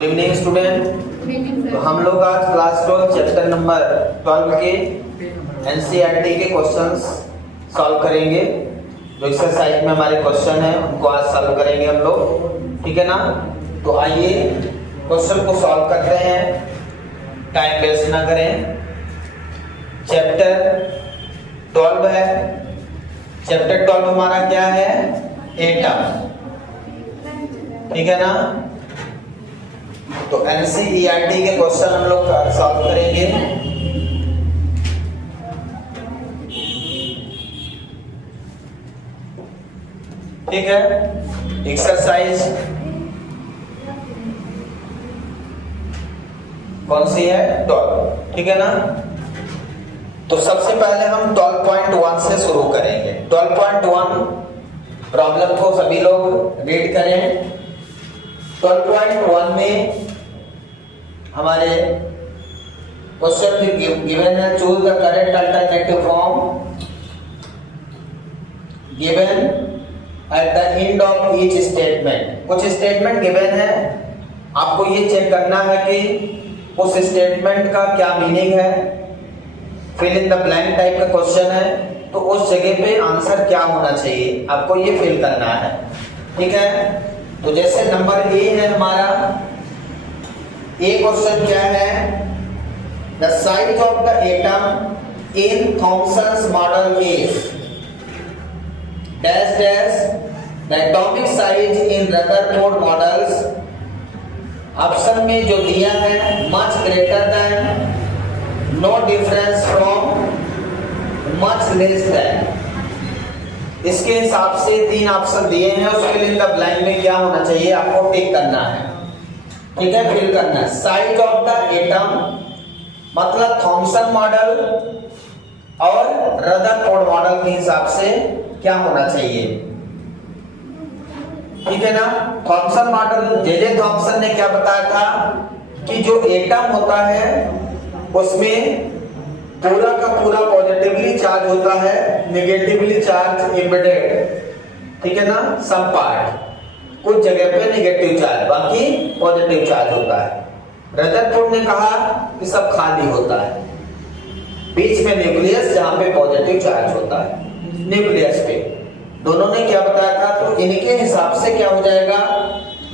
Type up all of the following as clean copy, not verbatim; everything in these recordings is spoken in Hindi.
Evening student. तो हम लोग आज क्लास 12 चैप्टर नंबर 12 के एनसीईआरटी के क्वेश्चंस सॉल्व करेंगे। जो एक्सरसाइज में हमारे क्वेश्चन है उनको आज सॉल्व करेंगे हम लोग, ठीक है ना। तो आइए क्वेश्चन को सॉल्व करते हैं, टाइम वेस्ट ना करें। चैप्टर 12 है। चैप्टर 12 हमारा क्या है? एटम, ठीक है ना। तो एनसीईआरटी के क्वेश्चन हम लोग सॉल्व करेंगे। ठीक है, एक्सरसाइज कौन सी है? 12, ठीक है ना। तो सबसे पहले हम 12.1 से शुरू करेंगे। 12.1 प्रॉब्लम को सभी लोग रीड करें। 12.1 में हमारे क्वेश्चन गिवन है, choose the correct alternative form given at the end of each statement. कुछ स्टेटमेंट गिवन है, आपको ये चेक करना है कि उस स्टेटमेंट का क्या मीनिंग है। Fill in the blank type का क्वेश्चन है, तो उस जगह पे आंसर क्या होना चाहिए आपको ये फिल करना है, ठीक है। तो जैसे नंबर ए है हमारा, ए क्वेश्चन क्या है? The size of the atom in Thomson's model is dash dash the atomic size in Rutherford models. Option में जो दिया है much greater than, no difference from, much less than. इसके हिसाब से 3 ऑप्शन दिए हैं, उसके लिए इन द ब्लैंक में क्या होना चाहिए आपको टिक करना है, ठीक है, फिल करना है। साइज ऑफ द एटम मतलब थॉमसन मॉडल और रदरफोर्ड मॉडल के हिसाब से क्या होना चाहिए, ठीक है ना। थॉमसन मॉडल जे थॉमसन ने क्या बताया था कि जो एटम होता है उसमें पूरा का पूरा पॉजिटिवली चार्ज होता है, नेगेटिवली चार्ज एम्बेडेड, ठीक है ना। सम पार्ट कुछ जगह पे नेगेटिव चार्ज, बाकी पॉजिटिव चार्ज होता है। रदरफोर्ड ने कहा कि सब खाली होता है, बीच में न्यूक्लियस जहां पे पॉजिटिव चार्ज होता है, न्यूक्लियस पे। दोनों ने क्या बताया था, तो इनके हिसाब से क्या हो जाएगा?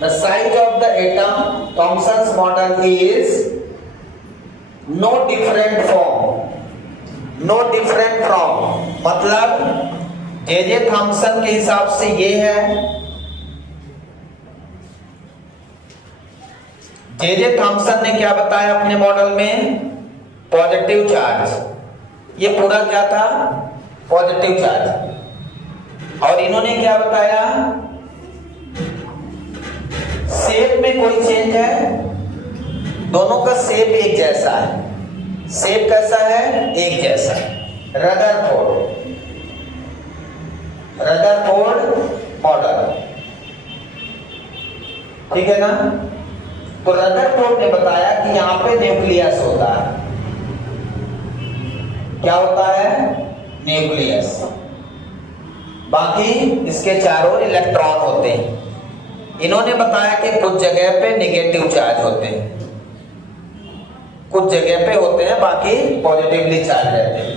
The size of the atom Thomson's model is no different from, no different from मतलब जे थॉमसन के हिसाब से ये है, जे थॉमसन ने क्या बताया अपने मॉडल में? Positive charge. ये पूरा क्या था? Positive charge. और इन्होंने क्या बताया? शेप में कोई चेंज है? दोनों का शेप एक जैसा है। शेप कैसा है? एक जैसा। रदरफोर्ड मॉडल, ठीक है ना। तो रदरफोर्ड ने बताया कि यहां पे न्यूक्लियस होता है। क्या होता है? न्यूक्लियस। बाकी इसके चारों इलेक्ट्रॉन होते हैं। इन्होंने बताया कि कुछ जगह पे नेगेटिव चार्ज होते हैं, कुछ जगह पे होते हैं, बाकी पॉजिटिवली चार्ज रहते हैं,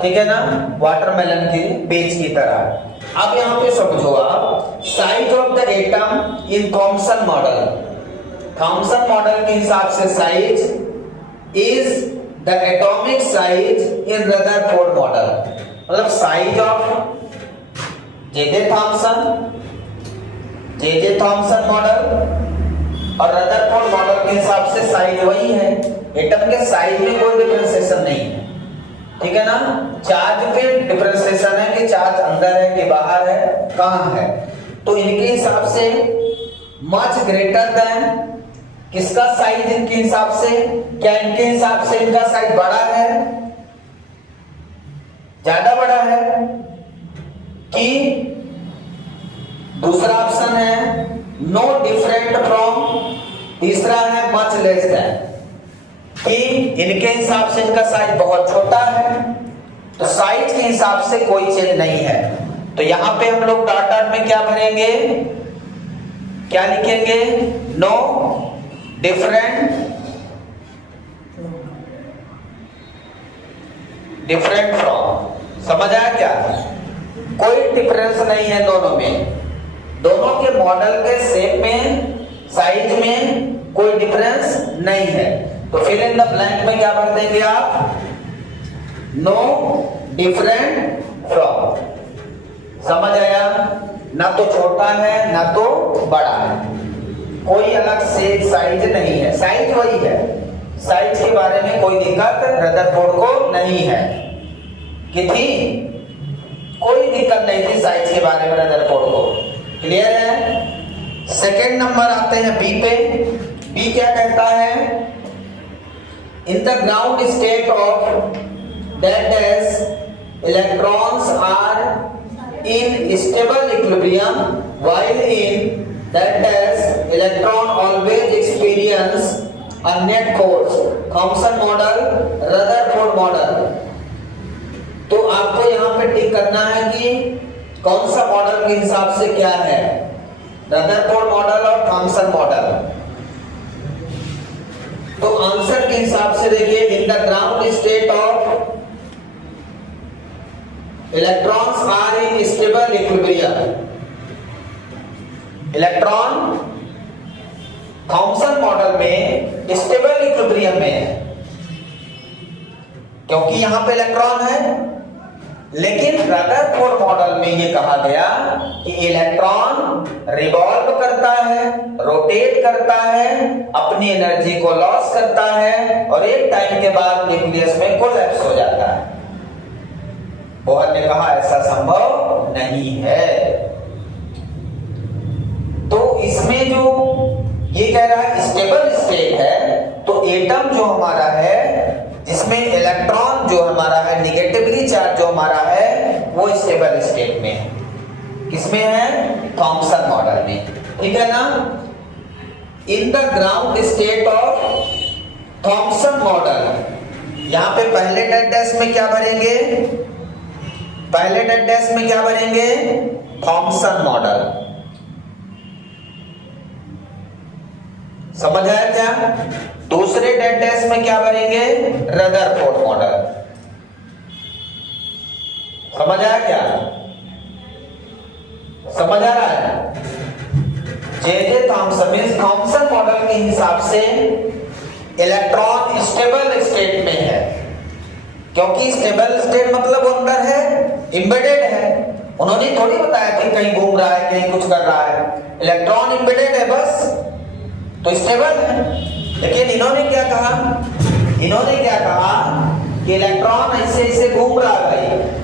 ठीक है ना। वाटरमेलन के बीज की तरह। अब यहां पे समझो आप, size of the atom in Thomson model. Thomson model के हिसाब से size is the atomic size in Rutherford model. मतलब size of J Thomson model और रदरफोर्ड मॉडल के हिसाब से साइज वही है। एटम के साइज में कोई डिफरेंशिएशन नहीं है, ठीक है ना। चार्ज पे डिफरेंशिएशन है कि चार्ज अंदर है कि बाहर है, कहां है। तो इनके हिसाब से मच ग्रेटर देन, किसका साइज इनके हिसाब से? क्या इनके हिसाब से इनका साइज बड़ा है, ज्यादा बड़ा है? कि दूसरा ऑप्शन है नो डिफरेंट फ्रॉम, तीसरा है मच लेस देन, कि इनके हिसाब से इनका साइज बहुत छोटा है। तो साइज के हिसाब से कोई चेंज नहीं है। तो यहां पे हम लोग डॉट डॉट में क्या भरेंगे? क्या लिखेंगे? No different from. समझ आया क्या? कोई डिफरेंस नहीं है दोनों में, दोनों के मॉडल के शेप में, साइज में कोई डिफरेंस नहीं है। तो फिल इन द ब्लैंक में क्या भर देंगे आप? No different from. समझ आया? ना तो छोटा है ना तो बड़ा है, कोई अलग से साइज नहीं है, साइज वही है। साइज के बारे में कोई दिक्कत रदरफोर्ड को नहीं है कि थी, कोई दिक्कत नहीं थी साइज के बारे में रदरफोर्ड को। क्लियर है? सेकेंड नंबर आते हैं बी पे। बी क्या कहता है? In the ground state of that as electrons are in stable equilibrium while in that as electron always experience a net force, Thomson model, Rutherford model. तो आपको यहां पे टिक करना है कि कौन सा मॉडल के हिसाब से क्या है, रदरफोर्ड मॉडल और थॉमसन मॉडल। तो आंसर के हिसाब से देखिए, in the ground state of electrons are in stable equilibrium. Electron Thomson model में स्टेबल इक्विलिब्रियम में है, क्योंकि यहां पे इलेक्ट्रॉन है। लेकिन रदरफोर्ड मॉडल में ये कहा गया कि इलेक्ट्रॉन रिवॉल्व करता है, रोटेट करता है, अपनी एनर्जी को लॉस करता है और एक टाइम के बाद न्यूक्लियस में कोलैप्स हो जाता है। बोहर ने कहा ऐसा संभव नहीं है। तो इसमें जो ये कह रहा है स्टेबल स्टेट है, तो एटम जो हमारा है जिसमें इलेक्ट्रॉन जो हमारा है निगेटिवली चार्ज जो हमारा है वो स्टेबल स्टेट में है। किसमें है? थॉमसन मॉडल में। ठीक है ना? इन the ground state of Thompson model, यहां पे पहले डेड डैश में क्या भरेंगे? पहले डेड डैश में क्या भरेंगे? Thompson model. समझ आया क्या? दूसरे डेड डैश में क्या भरेंगे? Rutherford model. समझ आया क्या? समझ आ रहा है? जे थॉमसन मॉडल के हिसाब से इलेक्ट्रॉन स्टेबल स्टेट में है, क्योंकि स्टेबल स्टेट मतलब वो अंदर है, एम्बेडेड है। उन्होंने थोड़ी बताया कि कहीं घूम रहा है, कहीं कुछ कर रहा है। इलेक्ट्रॉन एम्बेडेड है बस, तो स्टेबल है। लेकिन इन्होंने क्या कहा? इन्होंने क्या कहा कि इलेक्ट्रॉन ऐसे ऐसे घूम रहा है भाई।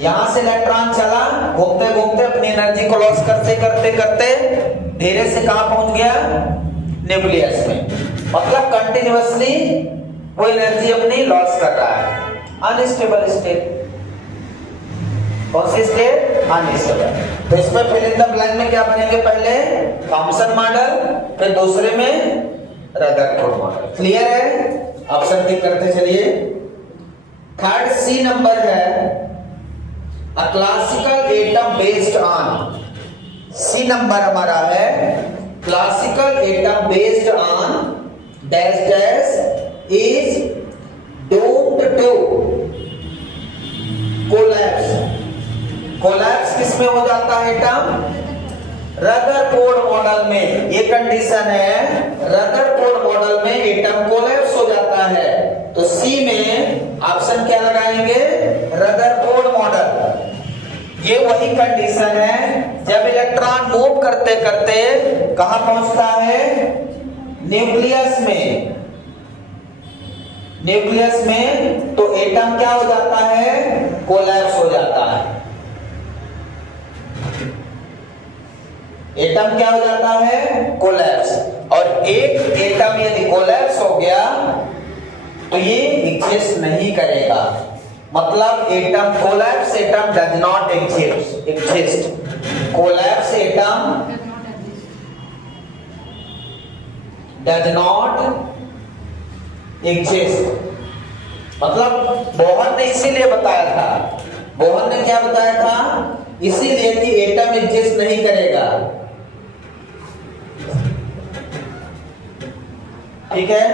यहां से इलेक्ट्रॉन चला, घूमते घूमते अपनी एनर्जी को लॉस करते करते करते धीरे से कहां पहुंच गया? न्यूक्लियस में। मतलब कंटिन्यूअसली वो एनर्जी अपनी लॉस कर रहा है। Unstable state. कौन सी स्टेट? अनस्टेबल। तो इसमें फिल इन द ब्लैंक में क्या बनेंगे? पहले थॉमसन मॉडल, फिर दूसरे में रदरफोर्ड मॉडल। क्लियर है? ऑप्शन टिक करते चलिए। थर्ड सी नंबर है, a classical atom based on. C number हमारा है classical atom based on dash dash is doomed to collapse. Collapse किसमें हो जाता है एटम? रदरफोर्ड मॉडल में। ये कंडीशन है, रदरफोर्ड मॉडल में एटम कोलैप्स हो जाता है। तो सी में ऑप्शन क्या लगाएंगे? Rutherford model. ये वही कंडीशन है जब इलेक्ट्रॉन मूव करते करते कहां पहुंचता है? न्यूक्लियस में। न्यूक्लियस में तो एटम क्या हो जाता है? कोलैप्स हो जाता है। एटम क्या हो जाता है? कोलैप्स। और एक एटम यदि कोलैप्स हो गया तो ये एग्जिस्ट नहीं करेगा। मतलब atom collapse atom does not exist. Collapse atom does not exist. मतलब बोहर ने इसीलिए बताया था, बोहर ने क्या बताया था? इसीलिए कि एटम एग्जिस्ट नहीं करेगा। ठीक है,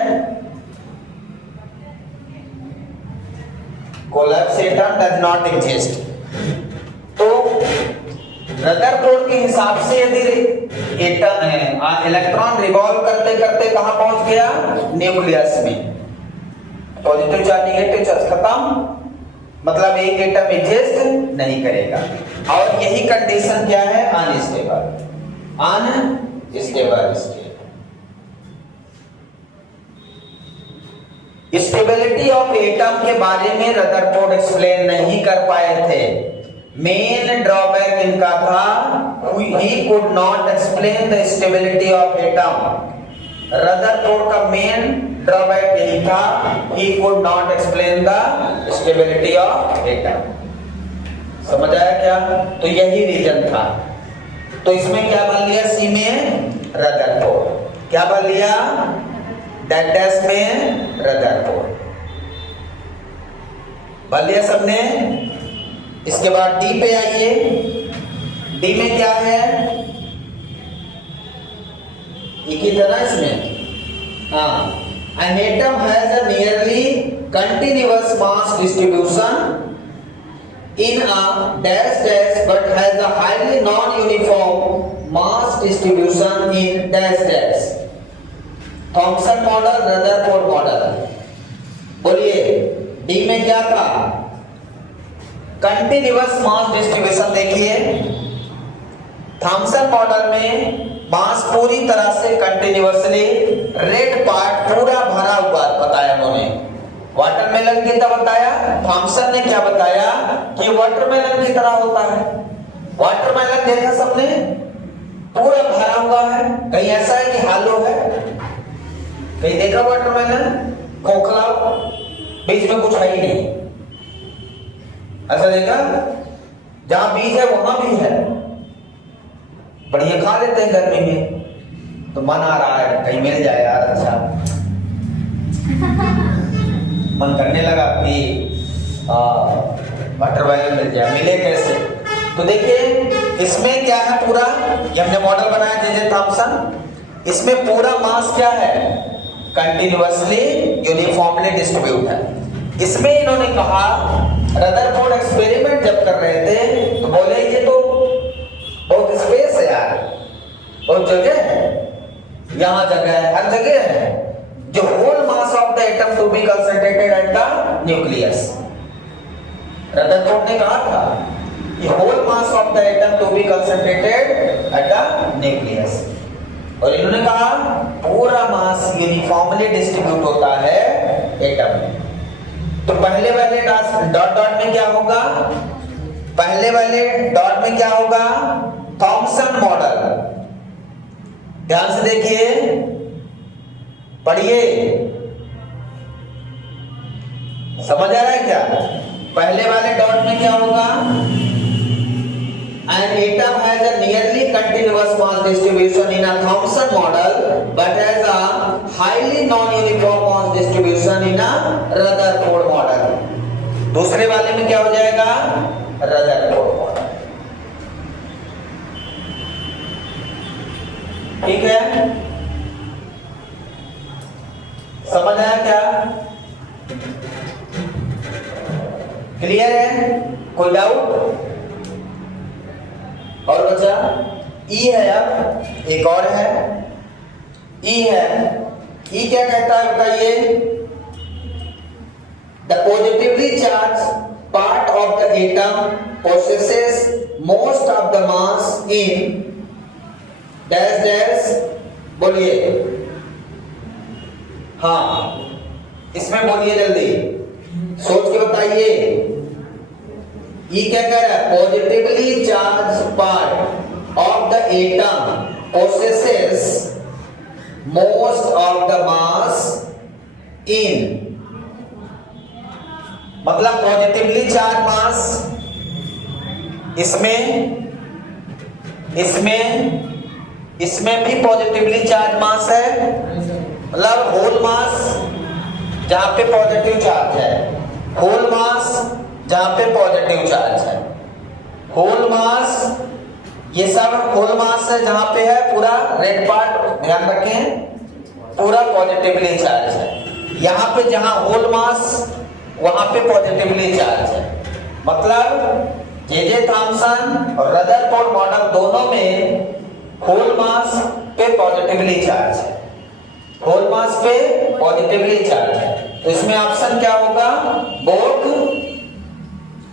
collapse atom does not exist. तो रदरफोर्ड के हिसाब से यदि एटम इलेक्ट्रॉन रिवॉल्व करते करते कहां पहुंच गया, न्यूक्लियस में, पॉजिटिव चार्ज नेगेटिव चार्ज खत्म, मतलब एक एटम एग्जिस्ट नहीं करेगा। और यही कंडीशन क्या है, unstable state. Stability of atom के बारे में रदरफोर्ड एक्सप्लेन नहीं कर पाए थे। मेन ड्रॉबैक इनका था, he could not explain the stability of atom। Rutherford का मेन ड्रॉबैक यही था, he could not explain the stability of atom। समझ आया क्या? तो यही रीजन था। तो इसमें क्या बन लिया, सी में रदरफोर्ड, क्या बन लिया, दैट डैश में रदरफोर्ड बन लिया सबने। इसके बाद डी पे आइए, डी में क्या है, एक ही तरह इसमें, an atom has a nearly continuous mass distribution in a dash dash but has a highly non-uniform mass distribution in dash dash। Thompson model, Rutherford model, बोलिए डी में क्या था, कंटिन्यूअस मास डिस्ट्रीब्यूशन। देखिए थॉमसन मॉडल में मास पूरी तरह से कंटिन्यूअसली, रेड पार्ट पूरा भरा हुआ बताया उन्होंने। वाटरमेलन की तरह बताया, थॉमसन ने क्या बताया कि वाटरमेलन की तरह होता है। वाटरमेलन देखा सबने, पूरा भरा हुआ है, कहीं ऐसा है कि हालो है, कहीं देखा वाटरमेलन खोखला, बीच में कुछ है ही नहीं, ऐसा देखा? जहां बीज है वहां भी है, बढ़िया खा लेते हैं गर्मी में, तो मन आ रहा है कहीं मिल जाए यार, अच्छा मन करने लगा कि वाटरमेलन मिल जाए, मिले कैसे? तो देखिए इसमें क्या है, पूरा ये हमने मॉडल बनाया जे थॉमसन, इसमें पूरा मास क्या है, कंटिन्यूअसली यूनिफॉर्मली डिस्ट्रीब्यूट है। इसमें इन्होंने कहा, रदरफोर्ड एक्सपेरिमेंट जब कर रहे थे तो बोले ये तो बहुत स्पेस है यार, बहुत जगह है, यहां जगह है, हर जगह है, जो whole mass of the atom to be concentrated at the nucleus. Rutherford ने कहा था कि whole mass of the atom to be concentrated at the nucleus, और इन्होंने कहा पूरा मास यूनिफॉर्मली डिस्ट्रीब्यूट होता है एटम में। तो पहले वाले डॉट डॉट में क्या होगा, पहले वाले डॉट में क्या होगा, थॉमसन मॉडल, ध्यान से देखिए, पढ़िए, समझ आ रहा है क्या? पहले वाले डॉट में क्या होगा, an atom has a nearly continuous mass distribution in a Thomson model but has a highly non-uniform mass distribution in a Rutherford model। दूसरे वाले में क्या हो जाएगा, रदरफोर्ड मॉडल, ठीक है? समझ आया क्या? क्लियर है? कोई डाउट? और बचा ई है, अब एक और है, ई है, ई क्या कहता है बताइए, the positively charge part of the atom possesses most of the mass in dash dash, बोलिए, हाँ इसमें बोलिए जल्दी, सोच के बताइए, ये क्या कह रहा है, positively charge part of the atom possesses most of the mass in, मतलब पॉजिटिवली चार्ज मास इसमें भी पॉजिटिवली चार्ज मास है, मतलब होल मास जहां पे पॉजिटिव चार्ज है, होल मास जहां पे पॉजिटिव चार्ज है, होल मास, ये सब होल मास है जहां पे है पूरा रेड पार्ट, ध्यान रखें, पूरा पॉजिटिवली चार्ज है। यहाँ पे जहां होल मास वहां पे पॉजिटिवली चार्ज है। मतलब जे थॉम्सन और रदरफोर्ड मॉडल दोनों में होल मास पे पॉजिटिवली चार्ज है, होल मास पे पॉजिटिवली चार्ज है। तो इसमें ऑप्शन क्या होगा? बोथ।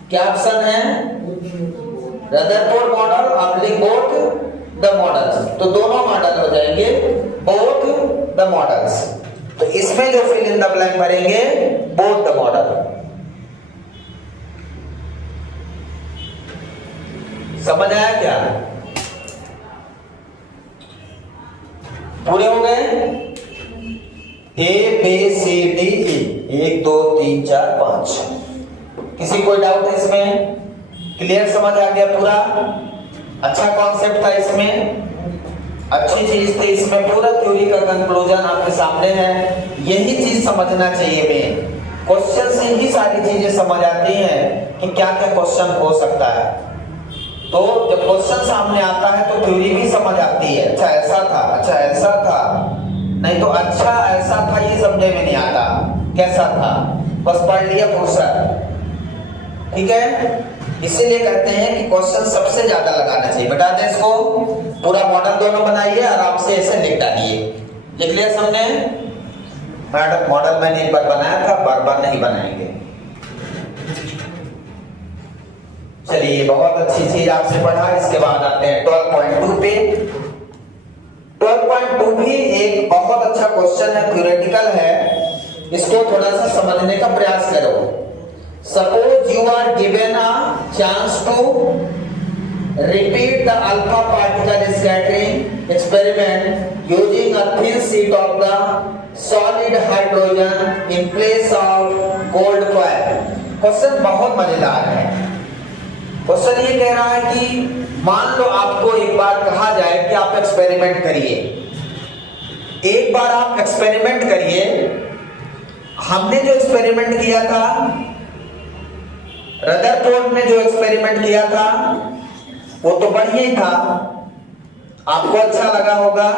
क्या ऑप्शन है? Rutherford model oblique both the models. तो दोनों मॉडल हो जाएंगे, बोथ द मॉडल्स। तो इसमें जो फिल इन द ब्लैंक भरेंगे, बोथ द मॉडल। समझ आया क्या? पूरे हो गए? A B C D E, 1 2 3 4 5। किसी कोई डाउट है इसमें? क्लियर, समझ आ गया पूरा? अच्छा कॉन्सेप्ट था इसमें, अच्छी चीज थी इसमें। पूरा थ्योरी का कंक्लूजन आपके सामने है। यही चीज समझना चाहिए में, क्वेश्चन से ही सारी चीजें समझ आती हैं कि क्या क्या क्वेश्चन हो सकता है। तो जब क्वेश्चन सामने आता है तो थ्योरी भी समझ आती है। अच्छा ऐसा था, अच्छा ऐसा था, नहीं तो अच्छा ऐसा था ये समझे में नहीं आता, कैसा था बस पढ़ लिया फुर्सत। ठीक है, इसीलिए कहते हैं कि क्वेश्चन सबसे ज्यादा लगाना चाहिए। बता दें इसको, पूरा मॉडल दोनों बनाइए, आराम से ऐसे लिख डालिए। लिख लिया सबने? मॉडल मैंने एक बार बनाया था, बार बार नहीं बनाएंगे। चलिए, बहुत अच्छी चीज आपसे पढ़ा। इसके बाद आते हैं 12.2 पे। 12.2 भी एक बहुत अच्छा क्वेश्चन है, थ्योरेटिकल है। इसको थोड़ा सा समझने का प्रयास करो। Suppose you are given a chance to repeat the alpha particle scattering experiment using a thin sheet of the solid hydrogen in place of gold foil. Question बहुत मजेदार है। क्वेश्चन ये कह रहा है कि मान लो आपको एक बार कहा जाए कि आप एक्सपेरिमेंट करिए, एक बार आप एक्सपेरिमेंट करिए। हमने जो एक्सपेरिमेंट किया था, रदरफोर्ड ने जो एक्सपेरिमेंट किया था, वो तो बढ़िया ही था, आपको अच्छा लगा होगा,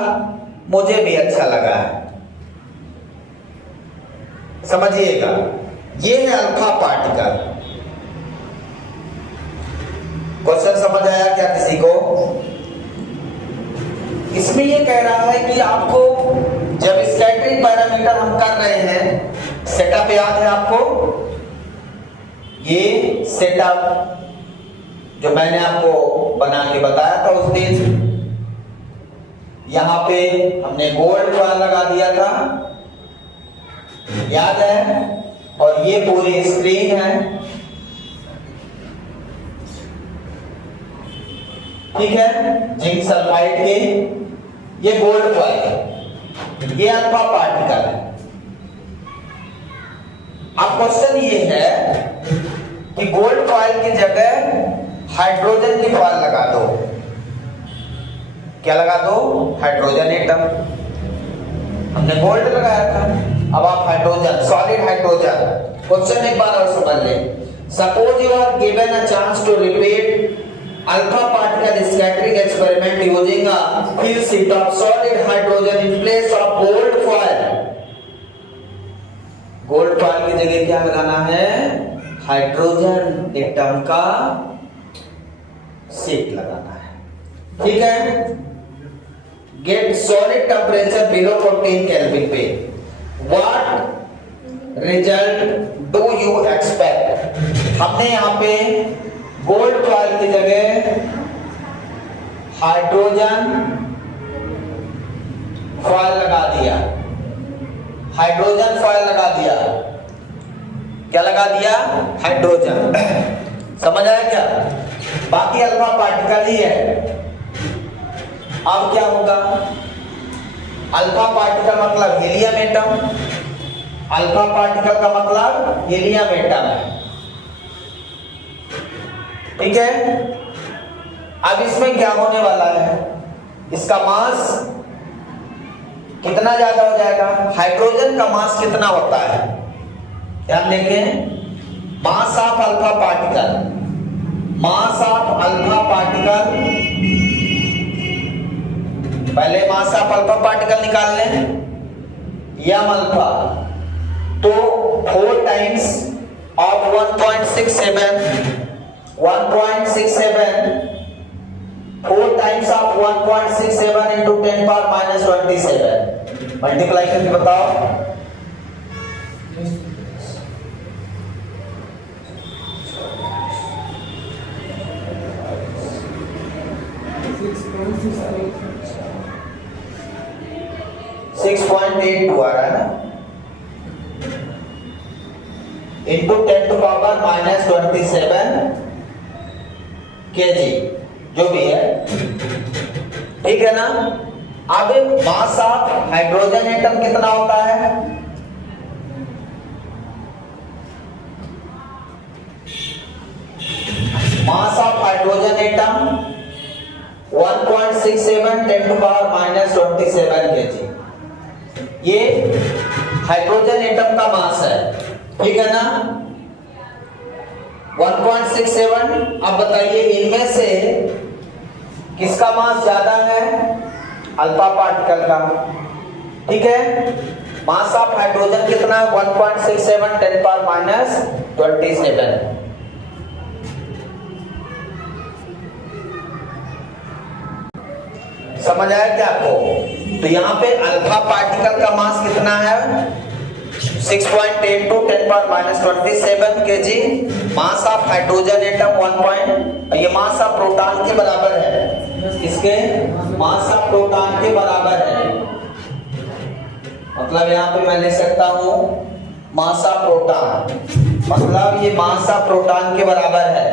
मुझे भी अच्छा लगा। समझिएगा, ये है अल्फा पार्टिकल। क्वेश्चन समझ आया क्या किसी को? इसमें ये कह रहा है कि आपको जब स्कैटरिंग पैरामीटर हम कर रहे हैं, सेटअप याद है आपको? ये सेटअप जो मैंने आपको बना के बताया था उस दिन, यहां पे हमने गोल्ड फॉयल लगा दिया था, याद है? और ये पूरी स्क्रीन है, ठीक है, जिंक सल्फाइड के। ये गोल्ड फॉयल, ये अल्फा पार्टिकल है। अब क्वेश्चन ये है कि गोल्ड फॉयल की जगह हाइड्रोजन की फॉयल लगा दो। क्या लगा दो? Hydrogen atom. हमने गोल्ड लगाया था, अब आप हाइड्रोजन, सॉलिड हाइड्रोजन। क्वेश्चन एक बार और समझ ले। Suppose you are given a chance to repeat alpha particle scattering experiment using a thin sheet of solid hydrogen in place of gold foil। Gold foil की जगह क्या लगाना है? हाइड्रोजन एटम का शीट लगाना है। ठीक है, get solid temperature below 14 kelvin पे। What result do you expect? हमने यहां पे गोल्ड फॉयल की जगह हाइड्रोजन फॉयल लगा दिया, हाइड्रोजन फॉयल लगा दिया। क्या लगा दिया? हाइड्रोजन। समझ आया क्या? बाकी अल्फा पार्टिकल ही है। अब क्या होगा? अल्फा पार्टिकल मतलब हीलियम एटम, अल्फा पार्टिकल का मतलब हीलियम एटम है। ठीक है, अब इसमें क्या होने वाला है? इसका मास कितना ज्यादा हो जाएगा? हाइड्रोजन का मास कितना होता है? ध्यान देखें, mass of alpha particle, mass of alpha particle, पहले मास ऑफ अल्फा पार्टिकल निकाल लें। यम अल्फा, तो 4 times of 1.67 4 times of 1.67 into 10 power minus 27 multiply करके बताओ। 6.82 आ रहा है ना, into 10 to power minus 27 kg, जो भी है, ठीक है ना। अब मास ऑफ हाइड्रोजन एटम कितना होता है? Mass of hydrogen atom 1.67 10 to power minus 27 kg, ये हाइड्रोजन एटम का मास है, ठीक है ना। 1.67। अब बताइए इनमें से किसका मास ज्यादा है? अल्फा पार्टिकल का, ठीक है। मास ऑफ हाइड्रोजन कितना है? 1.67 10 पावर माइनस 27। समझ आया क्या आपको? तो यहाँ पे अल्फा पार्टिकल का मास कितना है? 6.82 10 power minus 27 kg। Mass of hydrogen atom 1. ये मास ऑफ प्रोटॉन के बराबर है, इसके मास ऑफ प्रोटॉन के बराबर है। मतलब यहाँ पे मैं ले सकता हूँ मास ऑफ प्रोटॉन, मतलब ये मास ऑफ प्रोटॉन के बराबर है।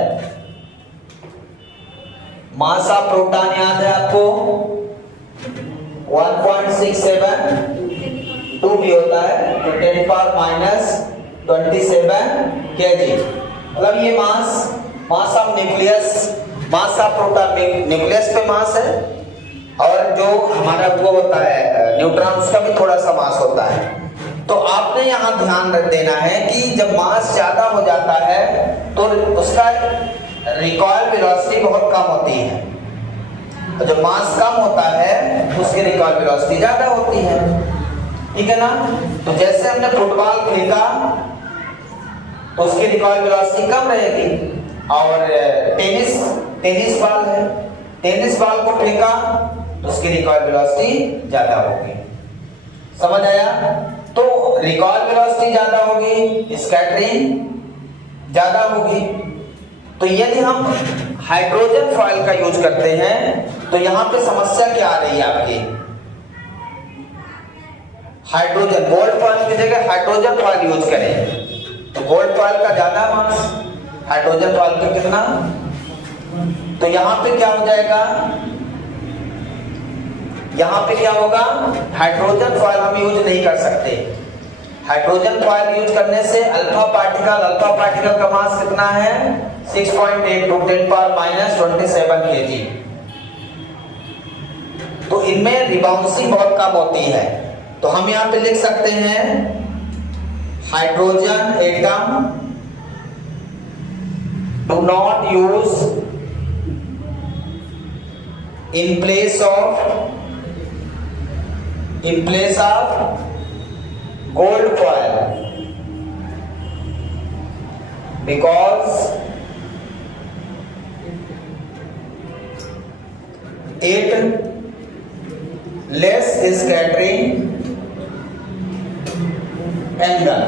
मास ऑफ प्रोटॉन याद है आपको 1.67 2 भी होता है, तो 10 पावर माइनस 27 kg। मतलब ये mass of nucleus, mass of proton में न्यूक्लियस पे मास है, और जो हमारा वो होता है न्यूट्रॉन, उसका भी थोड़ा सा मास होता है। तो आपने यहाँ ध्यान रख देना है कि जब मास ज्यादा हो जाता है तो उसका रिकॉइल वेलोसिटी बहुत कम होती है, तो जब मास कम होता है उसकी रिकॉइल वेलोसिटी ज्यादा होती है, ठीक है ना। तो जैसे हमने फुटबॉल फेंका तो उसकी रिकॉइल वेलोसिटी कम रहेगी, और टेनिस बॉल है, टेनिस बॉल को फेंका तो उसकी रिकॉइल वेलोसिटी ज्यादा होगी। समझ आया? तो रिकॉइल वेलोसिटी ज्यादा होगी, स्कैटरिंग ज्यादा होगी। तो यदि हम हाइड्रोजन फॉयल का यूज करते हैं तो यहां पे समस्या क्या आ रही है आपकी? हाइड्रोजन, गोल्ड फॉयल की जगह हाइड्रोजन फॉयल यूज करें तो गोल्ड फॉयल का ज्यादा मास, हाइड्रोजन फॉयल का कितना? तो यहां पे क्या हो जाएगा? यहां पे क्या होगा? हाइड्रोजन फॉयल हम यूज नहीं कर सकते। हाइड्रोजन फॉयल यूज करने से अल्फा पार्टिकल का मास कितना है? 6.82 10 पावर माइनस 27 kg। तो इनमें रिबाउंसिंग बहुत कम होती है, तो हम यहां पे लिख सकते हैं hydrogen atom do not use in place of gold foil because it less scattering angle,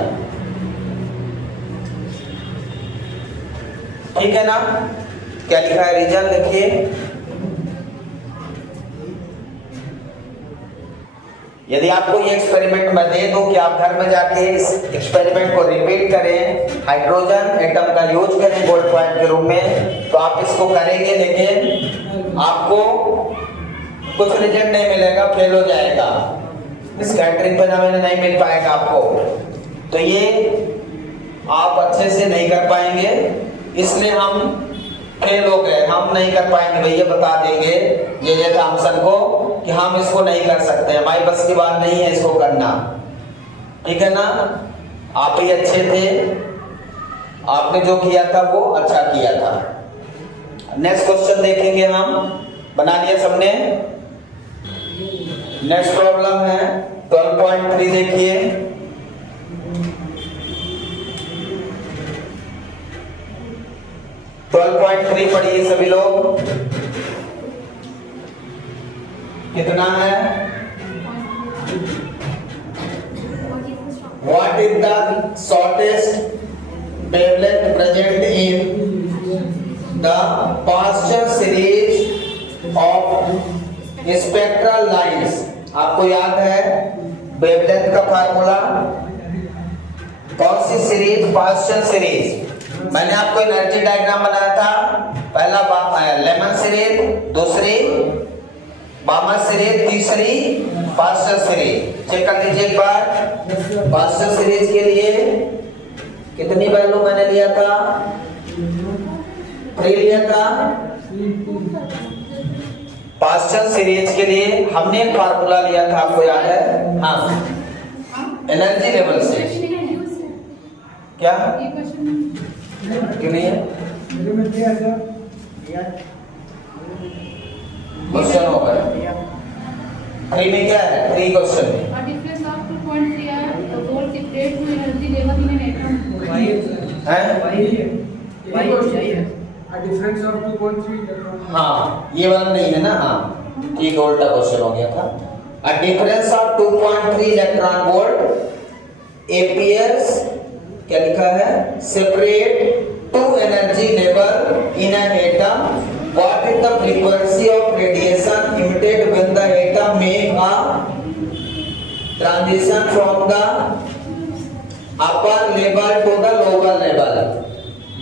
ठीक है ना। क्या लिखा है? रीजन देखिए, यदि आपको ये एक्सपेरिमेंट मैं दे दूं कि आप घर में जाके इस एक्सपेरिमेंट को रिपीट करें, हाइड्रोजन एटम का यूज करें गोल्ड पॉइंट के रूप में, तो आप इसको करेंगे लेकिन आपको कुछ रिजल्ट नहीं मिलेगा, फेल हो जाएगा, स्कैटरिंग फिनोमेना नहीं मिल पाएगा आपको। तो ये आप अच्छे से नहीं कर पाएंगे, इसलिए हम फेल हो गए, हम नहीं कर पाएंगे भैया, बता देंगे ये थॉमसन को कि हम इसको नहीं कर सकते, हमारी बस की बात नहीं है इसको करना, ठीक है ना। आप ही अच्छे थे, आपने जो किया था वो अच्छा किया था। नेक्स्ट क्वेश्चन देखेंगे हम, बना लिया सबने। नेक्स्ट प्रॉब्लम है 12.3 देखिए, पढ़िए सभी लोग, कितना है? What is the shortest wavelength present in the Pasteur series of spectral lines? आपको याद है वेवलेंथ का फार्मूला? कौन सी सीरीज? Pasture series. मैंने आपको एनर्जी डायग्राम बनाया था, पहला लेमन सीरीज, दूसरी बामर सीरीज, तीसरी पास्चर सीरीज। चेक कर लीजिए एक बार। पास्चर सीरीज के लिए कितनी वैल्यू मैंने लिया था? 3 लिया था। पास्चर सीरीज के लिए हमने एक फार्मूला लिया था, आपको याद है? हाँ, एनर्जी लेवल से। क्या क्यों नहीं है? क्वेश्चन होगा 3 में क्या है? 3 क्वेश्चन में हाँ, ये वाला नहीं है ना? हाँ ठीक है, उल्टा क्वेश्चन हो गया था। A difference of 2.3 electron volt appears, क्या लिखा है? Separate two energy level in an atom. What is the frequency of radiation emitted when the atom make a transition from the upper level to the lower level?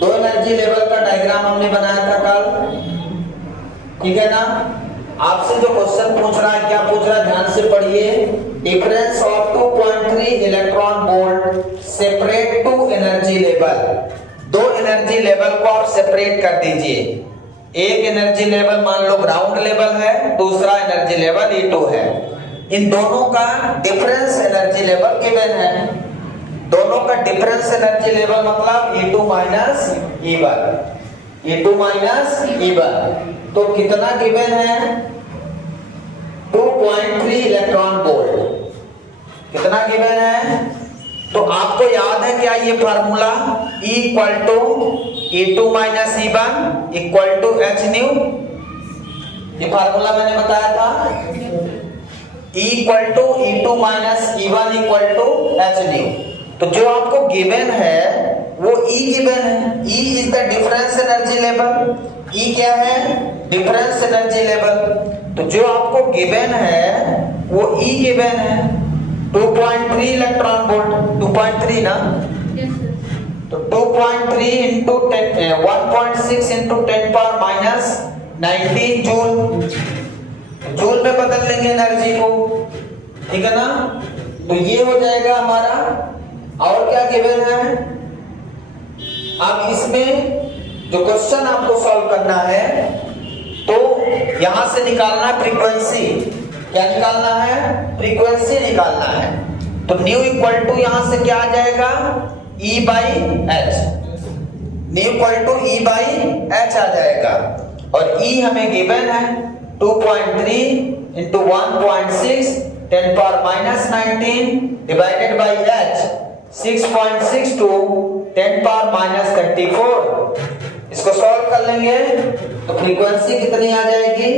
2 energy level का डायग्राम हमने बनाया था कल, ठीक है ना? आपसे जो क्वेश्चन पूछ रहा है, क्या पूछ रहा है? ध्यान से पढ़िए। Difference of 2.3 electron volt separate two energy level. 2 energy level को आप सेपरेट कर दीजिए। एक एनर्जी लेवल मान लो ग्राउंड लेवल है, दूसरा एनर्जी लेवल E2 है। इन दोनों का डिफरेंस एनर्जी लेवल गिवन है। दोनों का डिफरेंस एनर्जी लेवल मतलब E2 minus E1। E2 minus E1 तो कितना गिवन है? 2.3 इलेक्ट्रॉन वोल्ट। कितना गिवन है? तो आपको याद है क्या ये formula? E equal to E2 minus E1 equal to H nu. ये फार्मूला मैंने बताया था। E equal to E2 minus E1 equal to H nu. तो जो आपको गिवन है वो E गिवन है। E is the difference energy level. E क्या है? Difference energy level. तो जो आपको गिवन है वो E गिवन है 2.3 इलेक्ट्रॉन वोल्ट। 2.3 ना? तो 2.3 into 1.6 into 10 power minus 19 joule. Joule में बदल लेंगे एनर्जी को, ठीक है ना? तो ये हो जाएगा हमारा। और क्या गिवन है? अब इसमें जो क्वेश्चन आपको सॉल्व करना है तो यहां से निकालना है फ्रीक्वेंसी। क्या निकालना है? फ्रीक्वेंसी निकालना है। तो न्यू इक्वल टू यहां से क्या आ जाएगा? E by H. Nu equal to E by H आ जाएगा। और E हमें गिवन है 2.3 into 1.6 10 power minus 19 divided by H 6.62 10 power minus 34। इसको सॉल्व कर लेंगे तो फ्रीक्वेंसी कितनी आ जाएगी?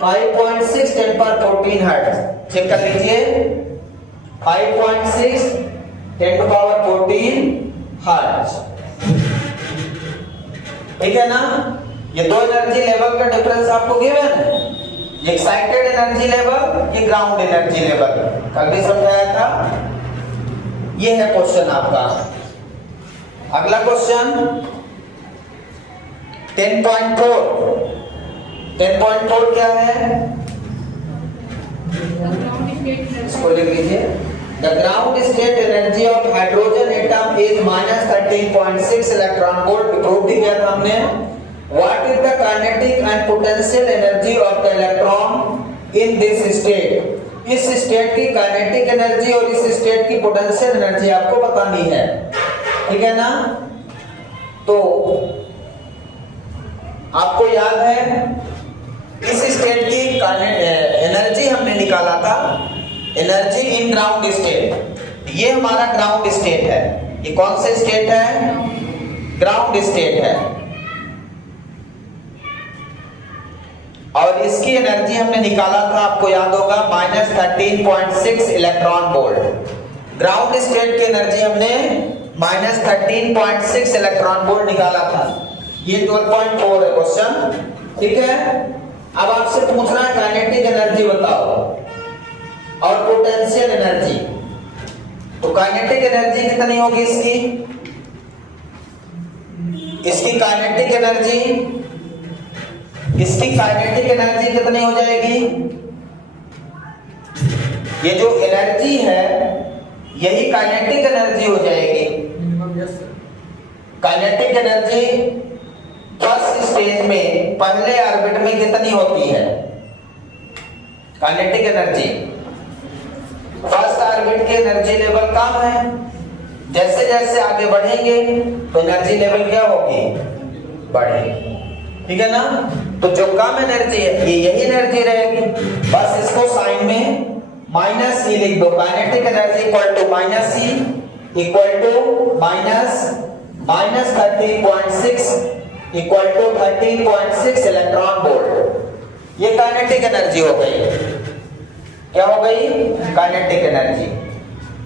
5.6 10 पावर 14 हर्ट्ज। चेक कर लीजिए, 5.6 10 पावर 14 हर्ट्ज। ठीक है ना? ये 2 एनर्जी लेवल का डिफरेंस आपको गिवन है। एक्साइटेड एनर्जी लेवल, ये ग्राउंड एनर्जी लेवल। कल भी समझाया था। ये है क्वेश्चन आपका। अगला क्वेश्चन 10.4। 10.4 क्या है? इसको लिख लीजिए। The ground state energy of hydrogen atom is minus 13.6 electron volt। Prove भी किया था हमने। What is the kinetic and potential energy of the electron in this state? इस स्टेट की काइनेटिक एनर्जी और इस स्टेट की पोटेंशियल एनर्जी आपको बतानी है, ठीक है ना? तो आपको याद है इस स्टेट की एनर्जी हमने निकाला था एनर्जी इन ग्राउंड स्टेट। ये हमारा ग्राउंड स्टेट है। ये कौन सा स्टेट है? ग्राउंड स्टेट है। और इसकी एनर्जी हमने निकाला था, आपको याद होगा, -13.6 इलेक्ट्रॉन वोल्ट। ग्राउंड स्टेट की एनर्जी हमने -13.6 इलेक्ट्रॉन वोल्ट निकाला था। ये 12.4 है क्वेश्चन, ठीक है। अब आपसे पूछ रहा है काइनेटिक एनर्जी बताओ और पोटेंशियल एनर्जी। तो काइनेटिक एनर्जी कितनी होगी इसकी काइनेटिक एनर्जी कितनी हो जाएगी? ये जो एनर्जी है यही काइनेटिक एनर्जी हो जाएगी। काइनेटिक एनर्जी फर्स्ट स्टेज में पहले ऑर्बिट में कितनी होती है? काइनेटिक एनर्जी फर्स्ट ऑर्बिट की एनर्जी लेवल कम है। जैसे जैसे आगे बढ़ेंगे तो एनर्जी लेवल क्या होगी? बढ़ेगी, ठीक है ना। तो जो कम एनर्जी है ये यही एनर्जी रहेगी। बस इसको साइन में -e लिख दो। Kinetic energy equal to -e equal to -13.6 equal to 13.6 electron volt. ये काइनेटिक एनर्जी हो गई। क्या हो गई? Kinetic energy.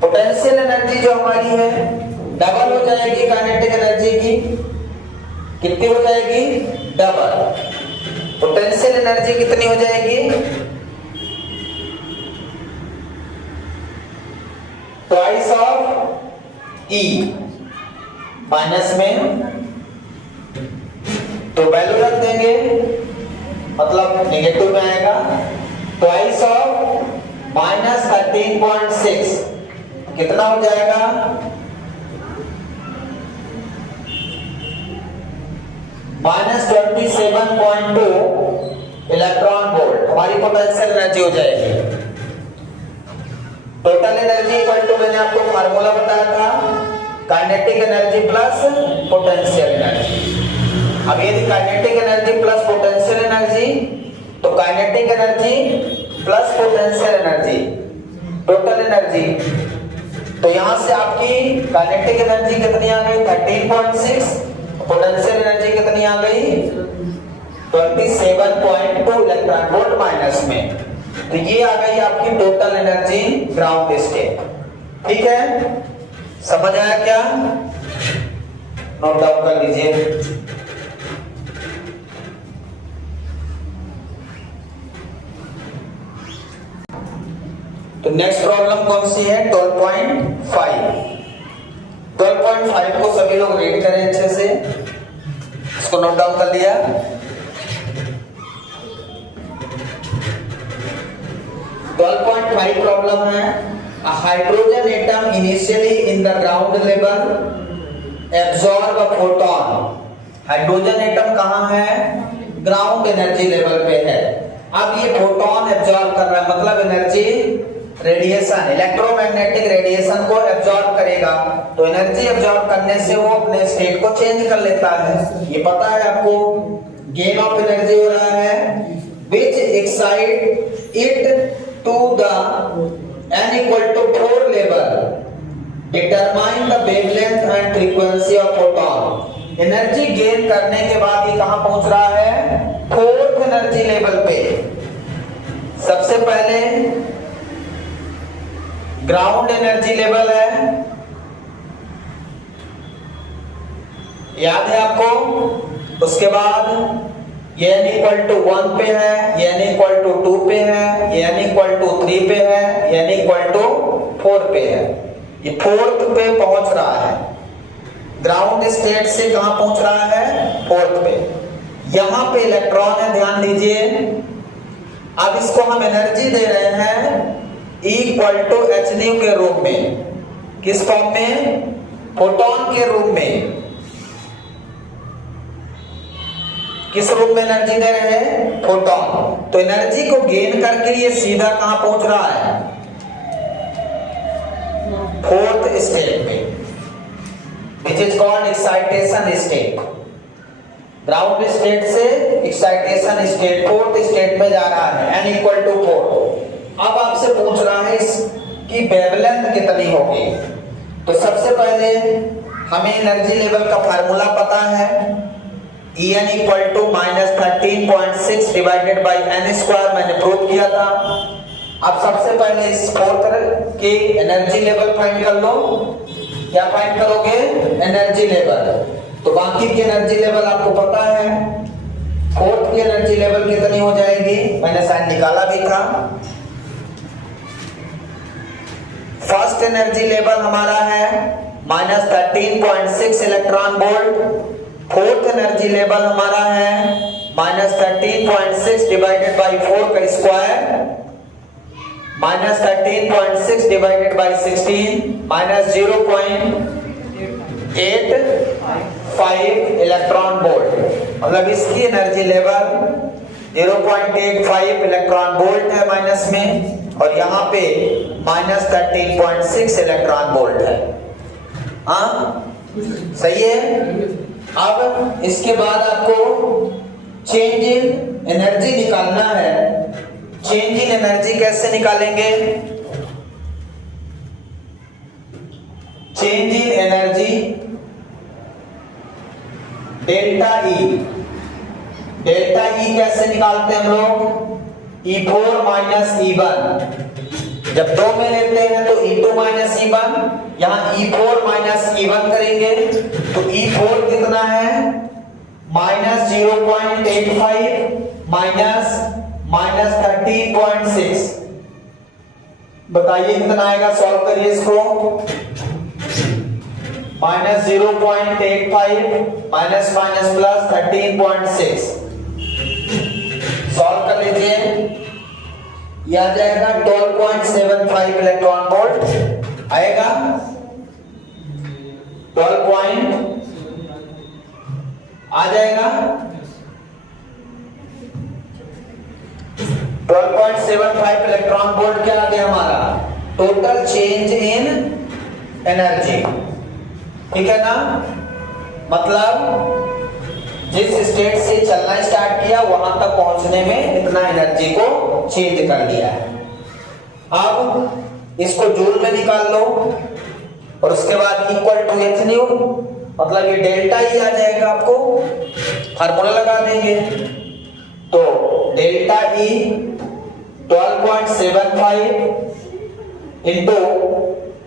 पोटेंशियल एनर्जी जो हमारी है डबल हो जाएगी काइनेटिक एनर्जी की। कितनी हो जाएगी? डबल। पोटेंशियल एनर्जी कितनी हो जाएगी? Twice of E। माइनस में तो वैल्यू रख देंगे, मतलब नेगेटिव में आएगा। ट्वाइस ऑफ -13.6 कितना हो जाएगा? -27.2 इलेक्ट्रॉन वोल्ट हमारी पोटेंशियल एनर्जी हो जाएगी। टोटल एनर्जी इक्वल टू, मैंने आपको फार्मूला बताया था, kinetic energy plus potential energy. अब यदि kinetic energy plus potential energy, तो kinetic energy plus potential energy total energy. तो यहां से आपकी काइनेटिक एनर्जी कितनी आ गई? 13.6। पोटेंशियल एनर्जी कितनी आ गई? 27.2 इलेक्ट्रॉन वोल्ट माइनस में। तो ये आ गई आपकी टोटल एनर्जी ग्राउंड स्टेट, ठीक है। समझ आया क्या? नोट डाउन कर लीजिए। तो नेक्स्ट प्रॉब्लम कौन सी है? 12.5। 12.5 को सभी लोग रीड करें अच्छे से। इसको नोट डाउन कर लिया? 12.5 प्रॉब्लम है। A hydrogen atom initially in the ground level absorb a photon। Hydrogen atom कहाँ है? ग्राउंड एनर्जी लेवल पे है। अब ये फोटोन एब्जॉर्ब कर रहा है, मतलब एनर्जी रेडिएशन, इलेक्ट्रोमैग्नेटिक रेडिएशन को एब्जॉर्ब करेगा। तो एनर्जी एब्जॉर्ब करने से वो अपने स्टेट को चेंज कर लेता है। ये पता है आपको, गेन ऑफ एनर्जी हो रहा है। Which excite it to the n equal to 4 level determine the wavelength and frequency of photon। Energy gain करने के बाद ये कहां पहुंच रहा है? 4th एनर्जी लेवल पे। सबसे पहले ग्राउंड एनर्जी लेवल है, याद है आपको। उसके बाद ये n इक्वल टू 1 पे है, ये n इक्वल टू 2 पे है, ये n इक्वल टू 3 पे है, ये n इक्वल टू 4 पे है। ये 4th पे पहुंच रहा है। ग्राउंड स्टेट से कहां पहुंच रहा है? 4th पे। यहां पे इलेक्ट्रॉन है, ध्यान दीजिए। अब इसको हम एनर्जी दे रहे हैं E इक्वल टू hν के रूप में। किस फॉर्म में? फोटोन के रूप में। किस रूप में एनर्जी दे रहे हैं? फोटोन। तो एनर्जी को गेन करके ये सीधा कहां पहुंच रहा है? 4th स्टेट में, which is called excitation state. Ground state से एक्साइटेशन स्टेट 4th स्टेट में जा रहा है, n इक्वल टू 4। अब आपसे पूछ रहा है इसकी वेवलेंथ कितनी होगी। तो सबसे पहले हमें एनर्जी लेवल का फार्मूला पता है, En equal to -13.6 divided by n square, मैंने प्रूव किया था। अब सबसे पहले इस फोर्थ के एनर्जी लेवल फाइंड कर लो। क्या फाइंड करोगे? Energy level. तो बाकी की एनर्जी लेवल आपको पता है। फोर्थ की एनर्जी लेवल कितनी हो जाएगी, मैंने शायद निकाला भी था। फर्स्ट एनर्जी लेवल हमारा है -13.6 electron volt. Fourth energy level हमारा है -13.6 डिवाइडेड बाई 4 का square, -13.6 divided by 16, -0.85 electron volt. मतलब इसकी एनर्जी लेवल 0.85 इलेक्ट्रॉन वोल्ट है माइनस में, और यहाँ पे -13.6 इलेक्ट्रॉन वोल्ट है। हाँ सही है। अब इसके बाद आपको चेंज इन एनर्जी निकालना है। चेंज इन एनर्जी कैसे निकालेंगे? Change in energy delta E. Delta E कैसे निकालते हैं हम लोग? E4 minus E1। जब दो में लेते हैं तो E2 माइनस E1, यहां E4 माइनस E1 करेंगे तो E4 कितना है? -0.85 माइनस 13.6। बताइए कितना आएगा? सॉल्व करिए इसको। -0.85 माइनस प्लस 13.6 सॉल्व कर लीजिए। यह आ जाएगा 12.75 इलेक्ट्रॉन वोल्ट आएगा। 12 आ जाएगा 12.75 इलेक्ट्रॉन वोल्ट। क्या आ गया हमारा? Total change in energy. ठीक है ना? मतलब जिस स्टेट से चलना स्टार्ट किया वहां तक पहुंचने में इतना एनर्जी को चेंज कर दिया है। अब इसको जूल में निकाल लो और उसके बाद इक्वल टू एच न्यू, मतलब ये डेल्टा ई आ जाएगा। आपको फार्मूला लगा देंगे तो डेल्टा ई 12.75 इंटू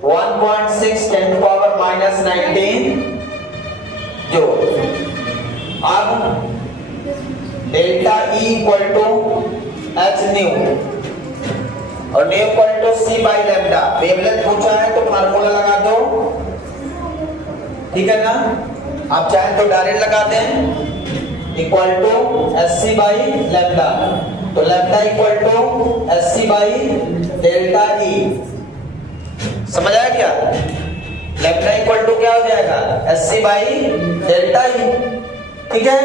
1.6 10⁻⁻19 जो अब delta E equal to H nu और nu equal to C by lambda. Wavelength पूछा है तो फार्मूला लगा दो। ठीक है ना? आप चाहे तो डायरेक्ट लगा दें, equal to S C by lambda. तो lambda equal to S C by delta E. समझ आया क्या? लैम्डा इक्वल टू क्या हो जाएगा? S C by delta E. ठीक है?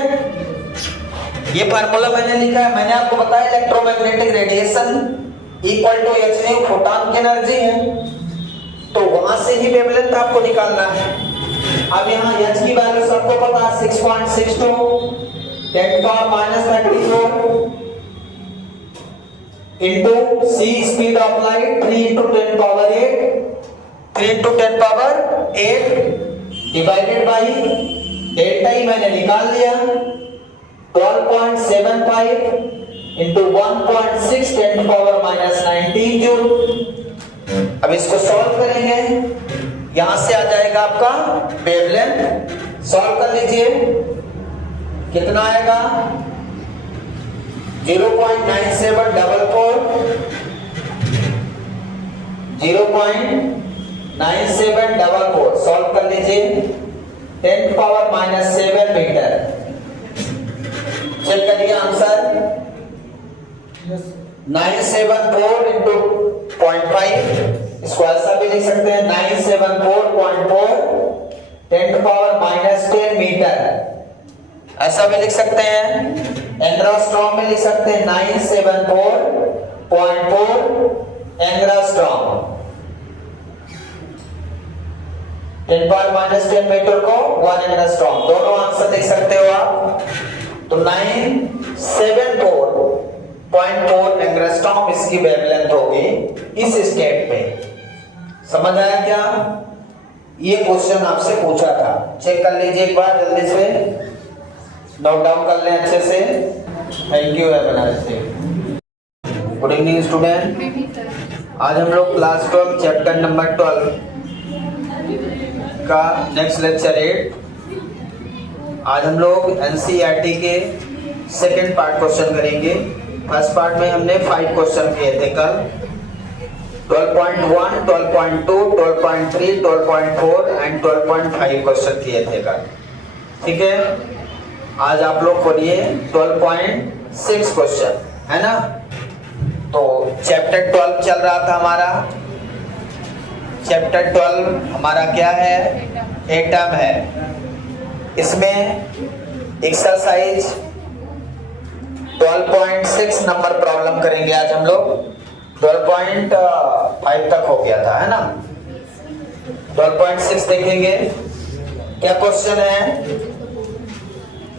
ये फार्मूला मैंने लिखा है। मैंने आपको बताया electromagnetic radiation equal to H nu photon की एनर्जी है, तो वहां से ही वेवलेंथ आपको निकालना है। अब यहाँ एच की वैल्यू सबको पता है 6.62 10⁻⁻34 into C speed of light 3 × 10⁸ 3 × 10⁸ divided by delta E मैंने निकाल लिया 12.75 इंटू 1.6 10⁻⁻19 जूल। अब इसको सॉल्व करेंगे, यहां से आ जाएगा आपका वेवलेंथ। सॉल्व कर लीजिए, कितना आएगा? 0.9744 0.9744 सॉल्व कर लीजिए 10⁻⁻7 मीटर। चेक करिए आंसर 974 इंटू 0.5, इसको ऐसा भी लिख सकते हैं 974.4 10⁻⁻10 मीटर, ऐसा भी लिख सकते हैं। एंग्स्ट्रॉम में लिख सकते हैं 974.4 एंग्स्ट्रॉम। 10⁻⁻10 मीटर को 1 एंग्स्ट्रॉम, दोनों आंसर देख सकते हो आप। तो 974 0.4 एंगस्ट्रॉम इसकी वेवलेंथ होगी इस स्टेट पे। समझ आया क्या? ये क्वेश्चन आपसे पूछा था, चेक कर लीजिए एक बार जल्दी से, नोट डाउन कर लें अच्छे से। Thank you, have a nice day. Good evening student. आज हम लोग क्लास 12 चैप्टर नंबर 12 का नेक्स्ट लेक्चर 8। आज हम लोग एनसीईआरटी के सेकंड पार्ट क्वेश्चन करेंगे। फर्स्ट पार्ट में हमने 5 क्वेश्चन किए थे कल, 12.1, 12.2, 12.3, 12.4 एंड 12.5 क्वेश्चन किए थे कल। ठीक है, आज आप लोग करिए 12.6 क्वेश्चन, है ना। तो चैप्टर 12 चल रहा था हमारा। चैप्टर 12 हमारा क्या है? एटम है। इसमें एक्सरसाइज 12.6 नंबर प्रॉब्लम करेंगे आज हम लोग। 12.5 तक हो गया था, है ना। 12.6 देखेंगे क्या क्वेश्चन है।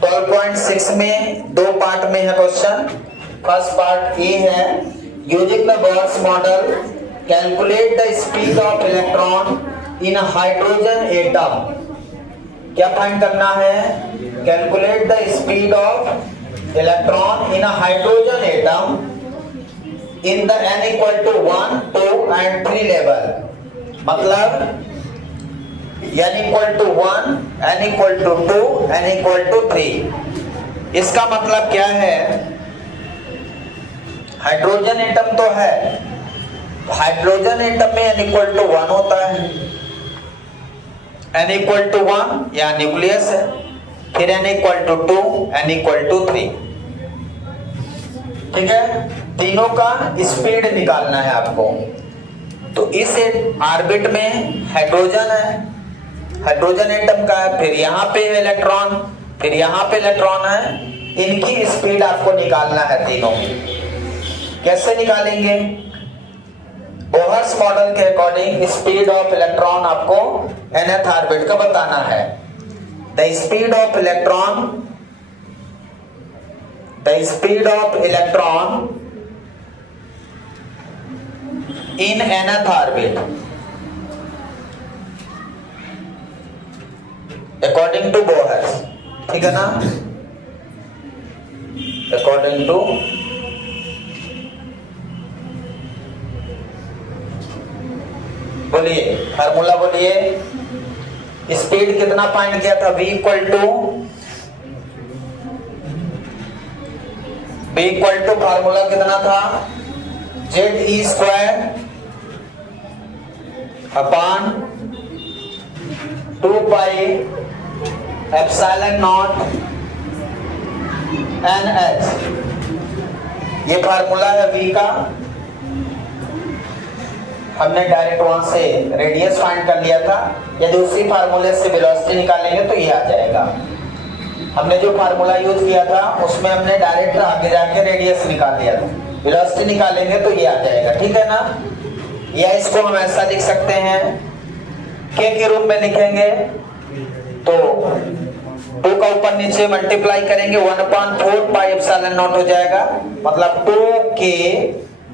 12.6 में 2 पार्ट में है क्वेश्चन। फर्स्ट पार्ट ए है, using the Bohr's model calculate the speed of electron in hydrogen atom. क्या फाइंड करना है? Calculate the speed of electron in hydrogen atom in the n equal to 1, 2 and 3 level. मतलब n equal to 1, n equal to 2, n equal to 3। इसका मतलब क्या है? हाइड्रोजन एटम तो है, हाइड्रोजन एटम में n equal to 1 होता है, n equal to 1 या न्यूक्लियस है, फिर n equal to 2, n equal to 3। ठीक है, तीनों का स्पीड निकालना है आपको। तो इस ऑर्बिट में हाइड्रोजन है, हाइड्रोजन एटम का है, फिर यहाँ पे इलेक्ट्रॉन, फिर यहाँ पे इलेक्ट्रॉन है। इनकी स्पीड आपको निकालना है तीनों। कैसे निकालेंगे? बोहर्स मॉडल के अकॉर्डिंग स्पीड ऑफ इलेक्ट्रॉन आपको nth ऑर्बिट का बताना है। The speed of electron, the speed of electron in nth orbit according to Bohr's. ठीक है ना, अकॉर्डिंग टू बोलिए, फार्मूला बोलिए। स्पीड कितना फाइंड किया था? v इक्वल टू फार्मूला कितना था? ZE² upon 2 pi epsilon naught NH। ये फार्मूला है v का। हमने डायरेक्ट वहां से रेडियस फाइंड कर लिया था। यदि उसी फार्मूले से वेलोसिटी निकालेंगे तो ये आ जाएगा। हमने जो फार्मूला यूज किया था उसमें हमने डायरेक्ट आगे जाके रेडियस निकाल लिया था। वेलोसिटी निकालेंगे तो ये आ जाएगा। ठीक है ना। या इसको हम ऐसा लिख सकते हैं, के के रूप में लिखेंगे तो 2 का ऊपर नीचे मल्टीप्लाई करेंगे 1/4 पाई एप्सिलॉन नॉट हो जाएगा। मतलब 2k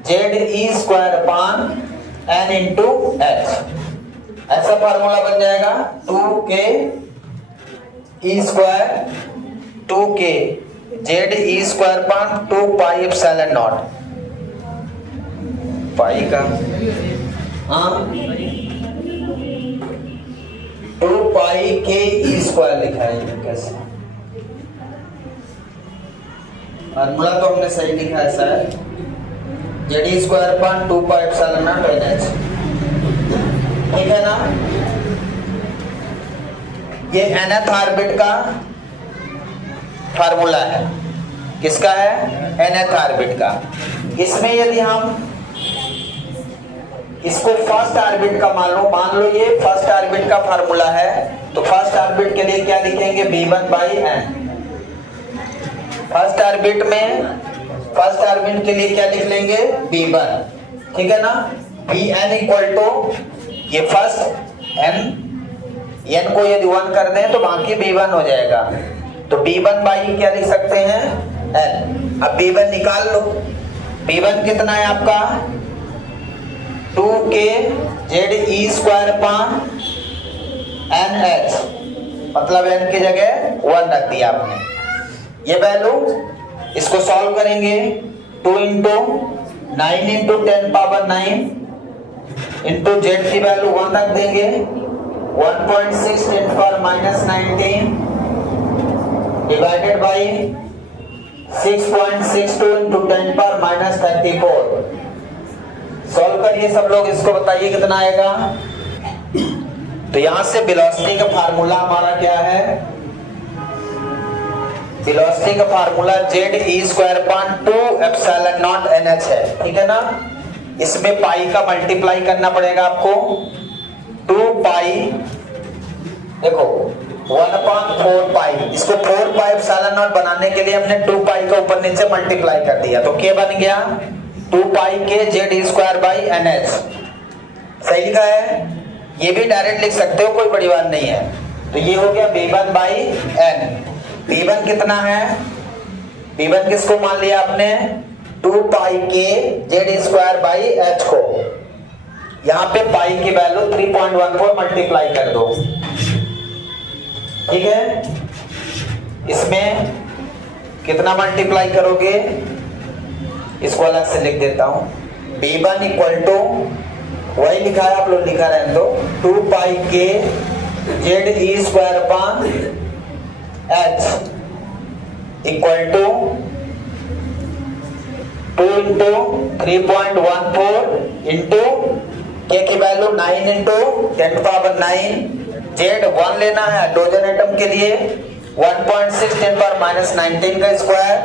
ZE² upon n into h। ऐसा फार्मूला बन जाएगा 2k ZE² upon 2 pi epsilon naught. Pi का 2 पाई ke² लिखा है। कैसे फार्मूला तो हमने सही लिखा है sir, ZE² upon 2 pi epsilon naught NH। ठीक है ना। ये nth ऑर्बिट का फार्मूला है। किसका है? nth ऑर्बिट का। इसमें यदि हम इसको फर्स्ट ऑर्बिट का मान लो ये फर्स्ट ऑर्बिट का फार्मूला है, तो फर्स्ट ऑर्बिट के लिए क्या लिखेंगे? V1/n। फर्स्ट ऑर्बिट में फर्स्ट ऑर्बिट के लिए क्या लिख लेंगे? V1। ठीक है ना। Vn इक्वल टू ये फर्स्ट n को यदि 1 कर दें तो बाकी V1 हो जाएगा। तो V1 बाई क्या लिख सकते हैं? n। अब V1 निकाल लो। P1 कितना है आपका 2k ZE² अपान NH, मतलब n की जगह 1 रख दिया आपने। ये वैल्यू इसको सॉल्व करेंगे 2 into 9 into 10 power 9 into Z की वैल्यू 1 रख देंगे 1.6 10 power -19 divided by 6.62 into 10 power -34। Solve करिए सब लोग, इसको बताइए कितना आएगा। तो यहां से वेलोसिटी का फार्मूला हमारा क्या है, वेलोसिटी का formula ZE²/2 epsilon naught NH है, ठीक है ना। इसमें पाई का मल्टीप्लाई करना पड़ेगा आपको, 2 पाई, देखो 1/4 पाई, इसको 4 पाई एप्सिलॉन नॉट बनाने के लिए हमने 2 पाई का ऊपर नीचे मल्टीप्लाई कर दिया, तो क्या बन गया 2 पाई के ZE²/NH। सही लिखा है, ये भी डायरेक्ट लिख सकते हो, कोई बड़ी बात नहीं है। तो ये हो गया V1/N। V1 कितना है, V1 किसको मान लिया आपने 2 पाई के ZE²/H को, यहां पे पाई की वैल्यू 3.14 मल्टीप्लाई कर दो, ठीक है। इसमें कितना मल्टीप्लाई करोगे, इसको अलग से लिख देता हूं, V1 इक्वल टू वही लिखा है, आप लोग लिखा रहने दो, 2 पाई के ZE²/H equal to 2 into 3.14 into के की वैल्यू 9 इंटू 10 पावर 9, Z1 लेना है हाइड्रोजन एटम के लिए 1.6 10 पावर -19 का स्क्वायर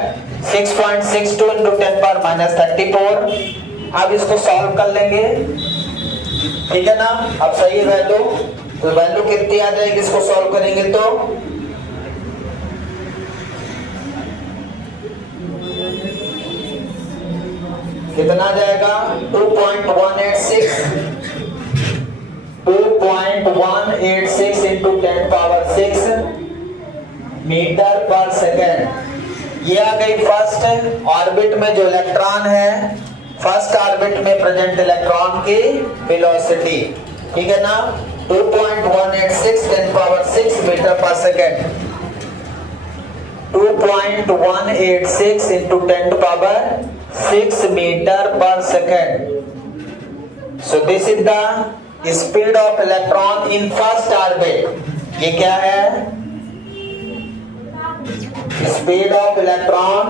6.62 इंटू 10 पावर -34। अब इसको सॉल्व कर लेंगे, ठीक है ना। अब सही है वैल्यू, तो वैल्यू कितनी आ जाएगी इसको सॉल्व करेंगे तो कितना आ जाएगा 2.186 इंटू 10 पावर 6 मीटर पर सेकेंड। ये आ गई फर्स्ट ऑर्बिट में जो इलेक्ट्रॉन है, फर्स्ट ऑर्बिट में प्रेजेंट इलेक्ट्रॉन की वेलोसिटी, ठीक है ना। 2.186 10 पावर 6 मीटर पर सेकेंड, 2.186 इंटू 10 पावर 6 मीटर पर second. So this is the speed of electron in first orbit. ये क्या है, speed of electron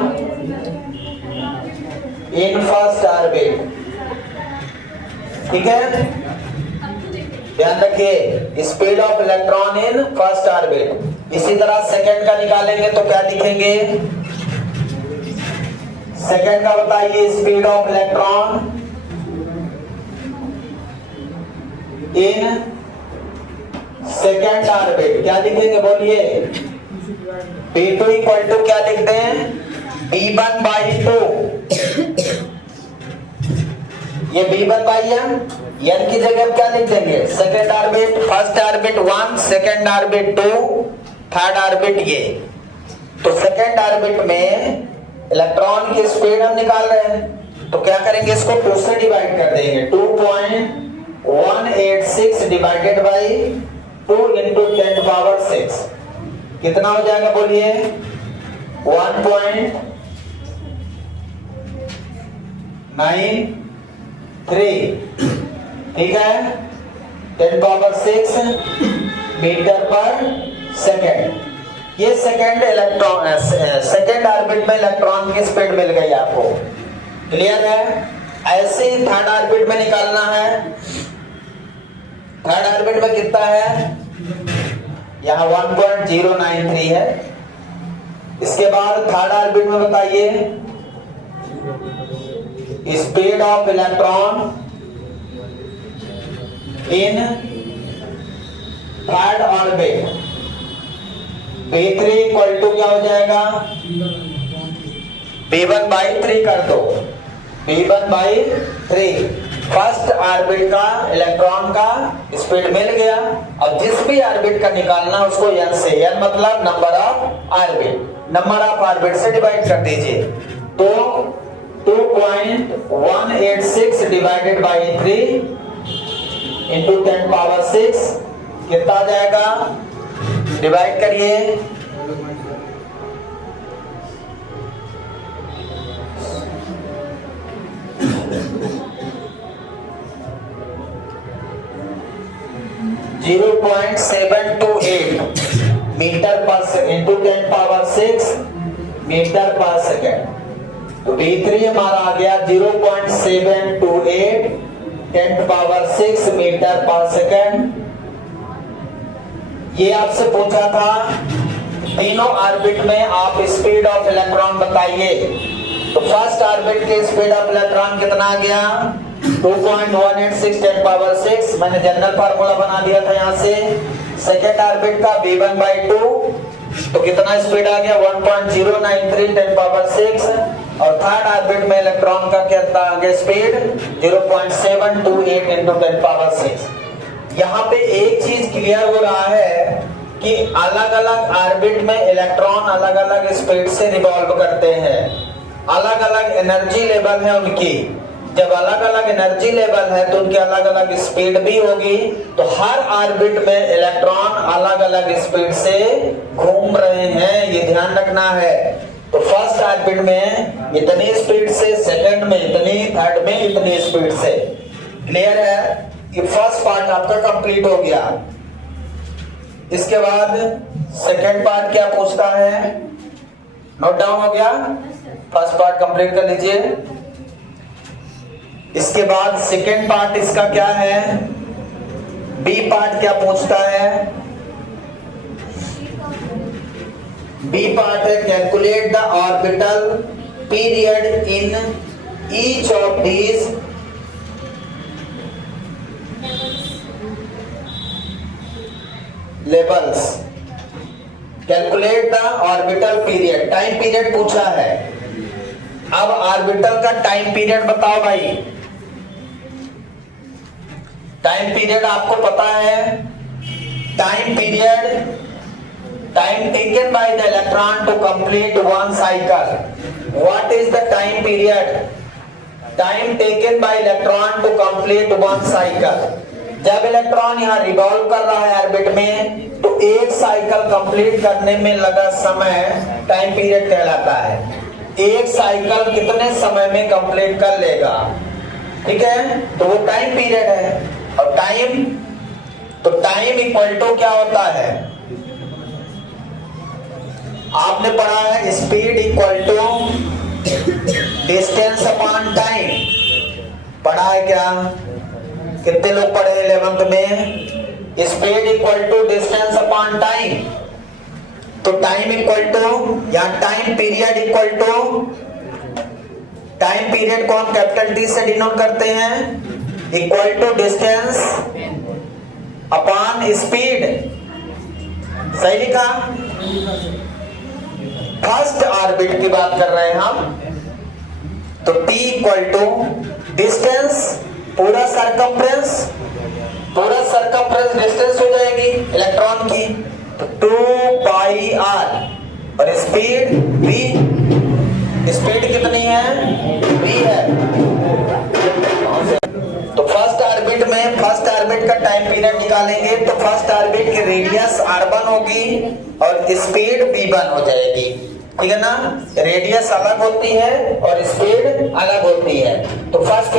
in first orbit, ठीक है। ध्यान रखिए, speed of electron in first orbit. इसी तरह सेकंड का निकालेंगे तो क्या लिखेंगे, सेकंड का बताइए, speed of electron in second orbit क्या लिखेंगे, बोलिए। P2 इक्वल टू क्या लिखते हैं, V1/2। ये V1/m, n की जगह क्या लिख देंगे, second orbit, first orbit 1, second orbit 2, third orbit ये। तो सेकेंड ऑर्बिट में इलेक्ट्रॉन की स्पीड हम निकाल रहे हैं, तो क्या करेंगे, इसको 2 से डिवाइड कर देंगे, 2.186 डिवाइडेड बाई 2 इंटू 10 पावर 6 कितना हो जाएगा, बोलिए 1.93, ठीक है। 10 पावर 6 मीटर पर सेकेंड। ये सेकेंड इलेक्ट्रॉन, सेकेंड ऑर्बिट में इलेक्ट्रॉन की स्पीड मिल गई आपको, क्लियर है। ऐसे ही थर्ड ऑर्बिट में निकालना है। थर्ड ऑर्बिट में कितना है, यहाँ 1.093 है। इसके बाद थर्ड ऑर्बिट में बताइए, speed of electron in third orbit, P3 equal to क्या हो जाएगा, P1/3 कर दो, P1/3। फर्स्ट ऑर्बिट का इलेक्ट्रॉन का स्पीड मिल गया। अब जिस भी ऑर्बिट का निकालना उसको n से, n मतलब number of orbit, number of orbit से डिवाइड कर दीजिए। तो 2.186 डिवाइडेड बाई 3 इंटू 10 पावर 6 कितना आ जाएगा? डिवाइड करिए। जीरो 0.728 मीटर पर सेकेंड इंटू 10 पावर 6 मीटर पर सेकेंड। तो V3 हमारा आ गया 0.728 10 पावर 6 मीटर पर सेकेंड। ये आपसे पूछा था तीनों ऑर्बिट में आप स्पीड ऑफ इलेक्ट्रॉन बताइए। तो फर्स्ट ऑर्बिट के स्पीड ऑफ इलेक्ट्रॉन कितना आ गया? 2.186 10 पावर 6। मैंने जनरल फार्मूला बना दिया था यहाँ से। सेकेंड ऑर्बिट का V1/2 तो कितना स्पीड आ गया? 1.093 10 पावर 6। और थर्ड ऑर्बिट में इलेक्ट्रॉन का कितना आ गया स्पीड? 0.728 into 10 power 6। यहाँ पे एक चीज क्लियर हो रहा है कि अलग अलग ऑर्बिट में इलेक्ट्रॉन अलग अलग स्पीड से रिवॉल्व करते हैं, अलग अलग एनर्जी लेवल है उनकी। जब अलग अलग एनर्जी लेवल है तो उनकी अलग अलग स्पीड भी होगी। तो हर ऑर्बिट में इलेक्ट्रॉन अलग अलग स्पीड से घूम रहे हैं, ये ध्यान रखना है। तो फर्स्ट ऑर्बिट में इतनी स्पीड से, सेकंड में इतनी, थर्ड में इतनी स्पीड से। क्लियर है? ये फर्स्ट पार्ट आपका कंप्लीट हो गया। इसके बाद सेकंड पार्ट क्या पूछता है? नोट डाउन हो गया? फर्स्ट पार्ट कंप्लीट कर लीजिए। इसके बाद सेकंड पार्ट इसका क्या है? बी पार्ट क्या पूछता है? बी पार्ट है calculate the orbital period in each of these levels. Calculate the orbital period, time period पूछा है। अब ऑर्बिटल का टाइम पीरियड बताओ भाई। टाइम पीरियड आपको पता है, time period time taken by the electron to complete one cycle. What is the time period? Time taken by electron to complete one cycle. जब इलेक्ट्रॉन यहाँ रिवॉल्व कर रहा है ऑर्बिट में तो एक साइकिल कंप्लीट करने में लगा समय टाइम पीरियड कहलाता है। एक साइकिल कितने समय में कंप्लीट कर लेगा, ठीक है? तो वो टाइम पीरियड है। और टाइम इक्वल टू क्या होता है? आपने पढ़ा है speed equal to distance upon time. पढ़ा है क्या? कितने लोग पढ़े 11th में? Speed equal to distance upon time. तो टाइम इक्वल टू या time period equal to, time period को हम कैपिटल टी से डिनोट करते हैं, equal to distance upon speed. सही लिखा? फर्स्ट ऑर्बिट की बात कर रहे हैं हम। तो T इक्वल टू डिस्टेंस, पूरा सरकमफ्रेंस डिस्टेंस हो जाएगी इलेक्ट्रॉन की, तो 2πr। और स्पीड v, स्पीड कितनी है? v है। तो फर्स्ट ऑर्बिट का टाइम पीरियड निकालेंगे तो फर्स्ट ऑर्बिट की रेडियस r1 होगी और स्पीड v1 हो जाएगी, ठीक है ना? रेडियस अलग होती है और स्पीड अलग होती है। तो फर्स्ट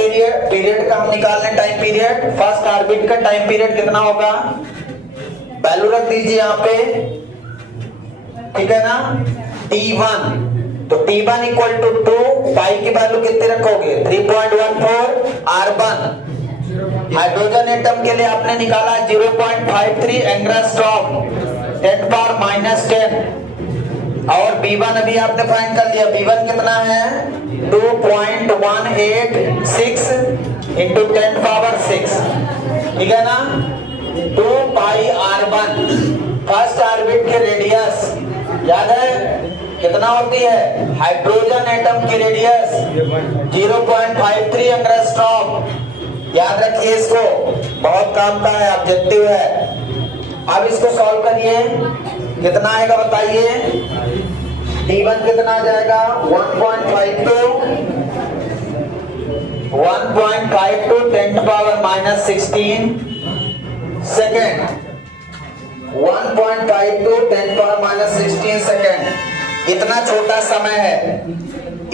पीरियड का हम निकाल लें टाइम पीरियड। फर्स्ट ऑर्बिट का टाइम पीरियड कितना होगा? वैल्यू रख दीजिए यहाँ पे, ठीक है ना? T1। तो T1 इक्वल टू 2, पाई की वैल्यू कितने रखोगे? 3.14 R1। हाइड्रोजन एटम के लिए आपने निकाला 0.53 एंग्स्ट्रॉम 10⁻⁻10। और B1 अभी आपने फाइंड कर लिया। B1 कितना है? 2.186 इंटू 10 पावर 6, ठीक है ना? 2πr1 फर्स्ट ऑर्बिट की रेडियस याद है कितना होती है? हाइड्रोजन एटम की रेडियस 0.53 एंग्स्ट्रॉम। याद रखिए इसको, बहुत काम का है, ऑब्जेक्टिव है। अब इसको सॉल्व करिए, कितना आएगा बताइए? T1 कितना आ जाएगा? 1.52 1.5 to 10 power minus 16 second, 1.5 to 10 power minus 16 second. इतना छोटा समय है,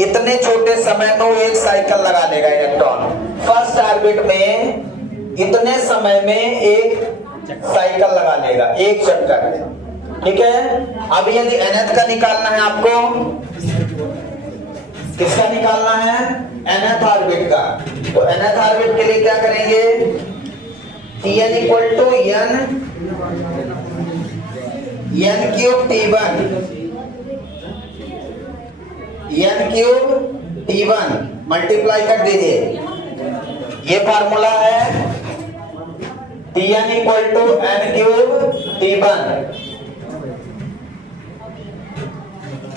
इतने छोटे समय में वो एक साइकिल लगा लेगा इलेक्ट्रॉन। फर्स्ट ऑर्बिट में इतने समय में एक साइकिल लगा लेगा, एक चक्कर। ठीक है, अब यदि nth का निकालना है आपको, किसका निकालना है? nth ऑर्बिट का। तो nth ऑर्बिट के लिए क्या करेंगे? Tn equal to n cube T1, n cube T1 multiply कर दीजिए। ये फार्मूला है Tn equal to n cube T1।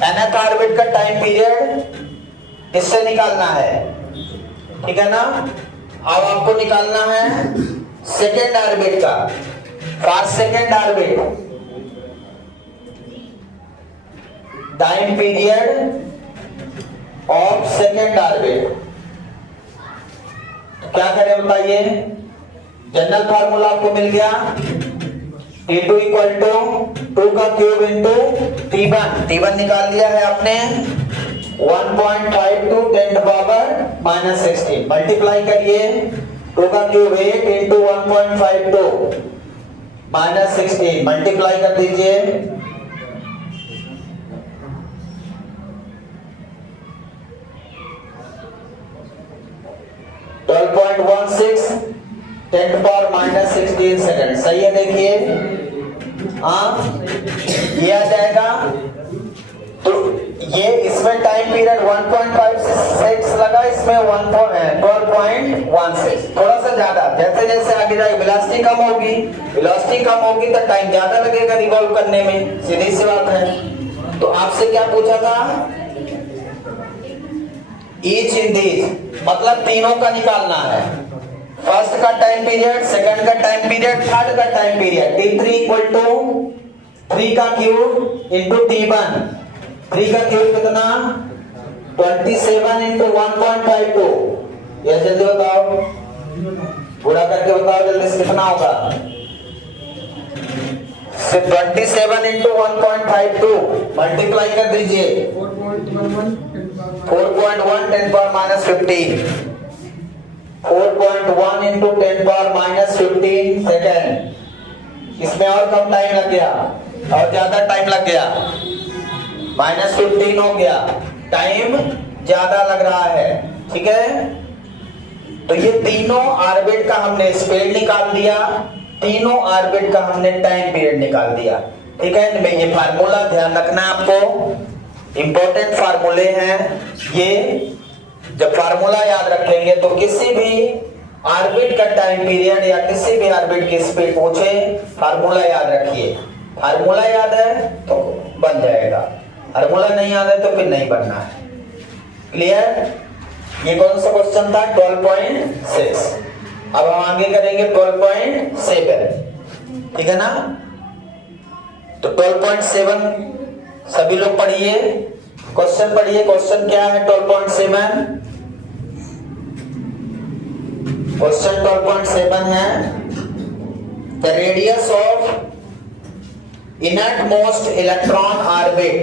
nth orbit का टाइम पीरियड इससे निकालना है, ठीक है ना। अब आपको निकालना है सेकेंड ऑर्बिट का। For second orbit time period of second orbit क्या करें बताइए? जनरल फार्मूला आपको मिल गया, T2 इक्वल टू 2 का क्यूब इंटू T1 निकाल लिया है आपने। 1.5 टू 10 पावर माइनस 16 मल्टीप्लाई करिए, 2 का क्यूब 8 इंटू 1.52 माइनस 16 मल्टीप्लाई कर दीजिए। टेन पावर माइनस 16 सेकेंड, सही है। देखिए ये आ जाएगा। तो ये इसमें टाइम पीरियड 1.56 लगा, इसमें 12.16, थोड़ा सा ज्यादा। जैसे जैसे आगे जाएगी वेलोसिटी कम होगी तो टाइम ज्यादा लगेगा रिवॉल्व करने में, सीधी सी बात है। तो आपसे क्या पूछा था? ईच इन दीज, मतलब तीनों का निकालना है। फर्स्ट का टाइम पीरियड, सेकंड का टाइम पीरियड, थर्ड का time period. T3 equal to 3 का क्यूब इंटू T1। 3 का क्यूब कितना? 27 इंटू 1.52। ये जल्दी बताओ, पूरा करके बताओ जल्दी से, कितना होगा? 27 इंटू 1.52 मल्टीप्लाई कर दीजिए। 4.1 10 power minus 15, 4.1 into 10 power minus 15 second. इसमें और कम टाइम लग गया और ज्यादा टाइम लग गया, माइनस 15 हो गया, टाइम ज्यादा लग रहा है। ठीक है, तो ये तीनों ऑर्बिट का हमने स्पीड निकाल दिया, तीनों ऑर्बिट का हमने टाइम पीरियड निकाल दिया। ठीक है, मैं ये फार्मूला ध्यान रखना आपको, इंपॉर्टेंट फार्मूले हैं ये। जब फार्मूला याद रखेंगे तो किसी भी ऑर्बिट का टाइम पीरियड या किसी भी ऑर्बिट की स्पीड पूछे, फार्मूला याद रखिए। फार्मूला याद है तो बन जाएगा, फार्मूला नहीं याद है तो फिर नहीं बनना है। क्लियर? ये कौन सा क्वेश्चन था? 12.6। अब हम आगे करेंगे 12.7। ठीक है ना? तो 12.7 सभी लोग पढ़िए, क्वेश्चन पढ़िए। क्वेश्चन क्या है? 12.7 क्वेश्चन 12.7 है, the radius of innermost electron orbit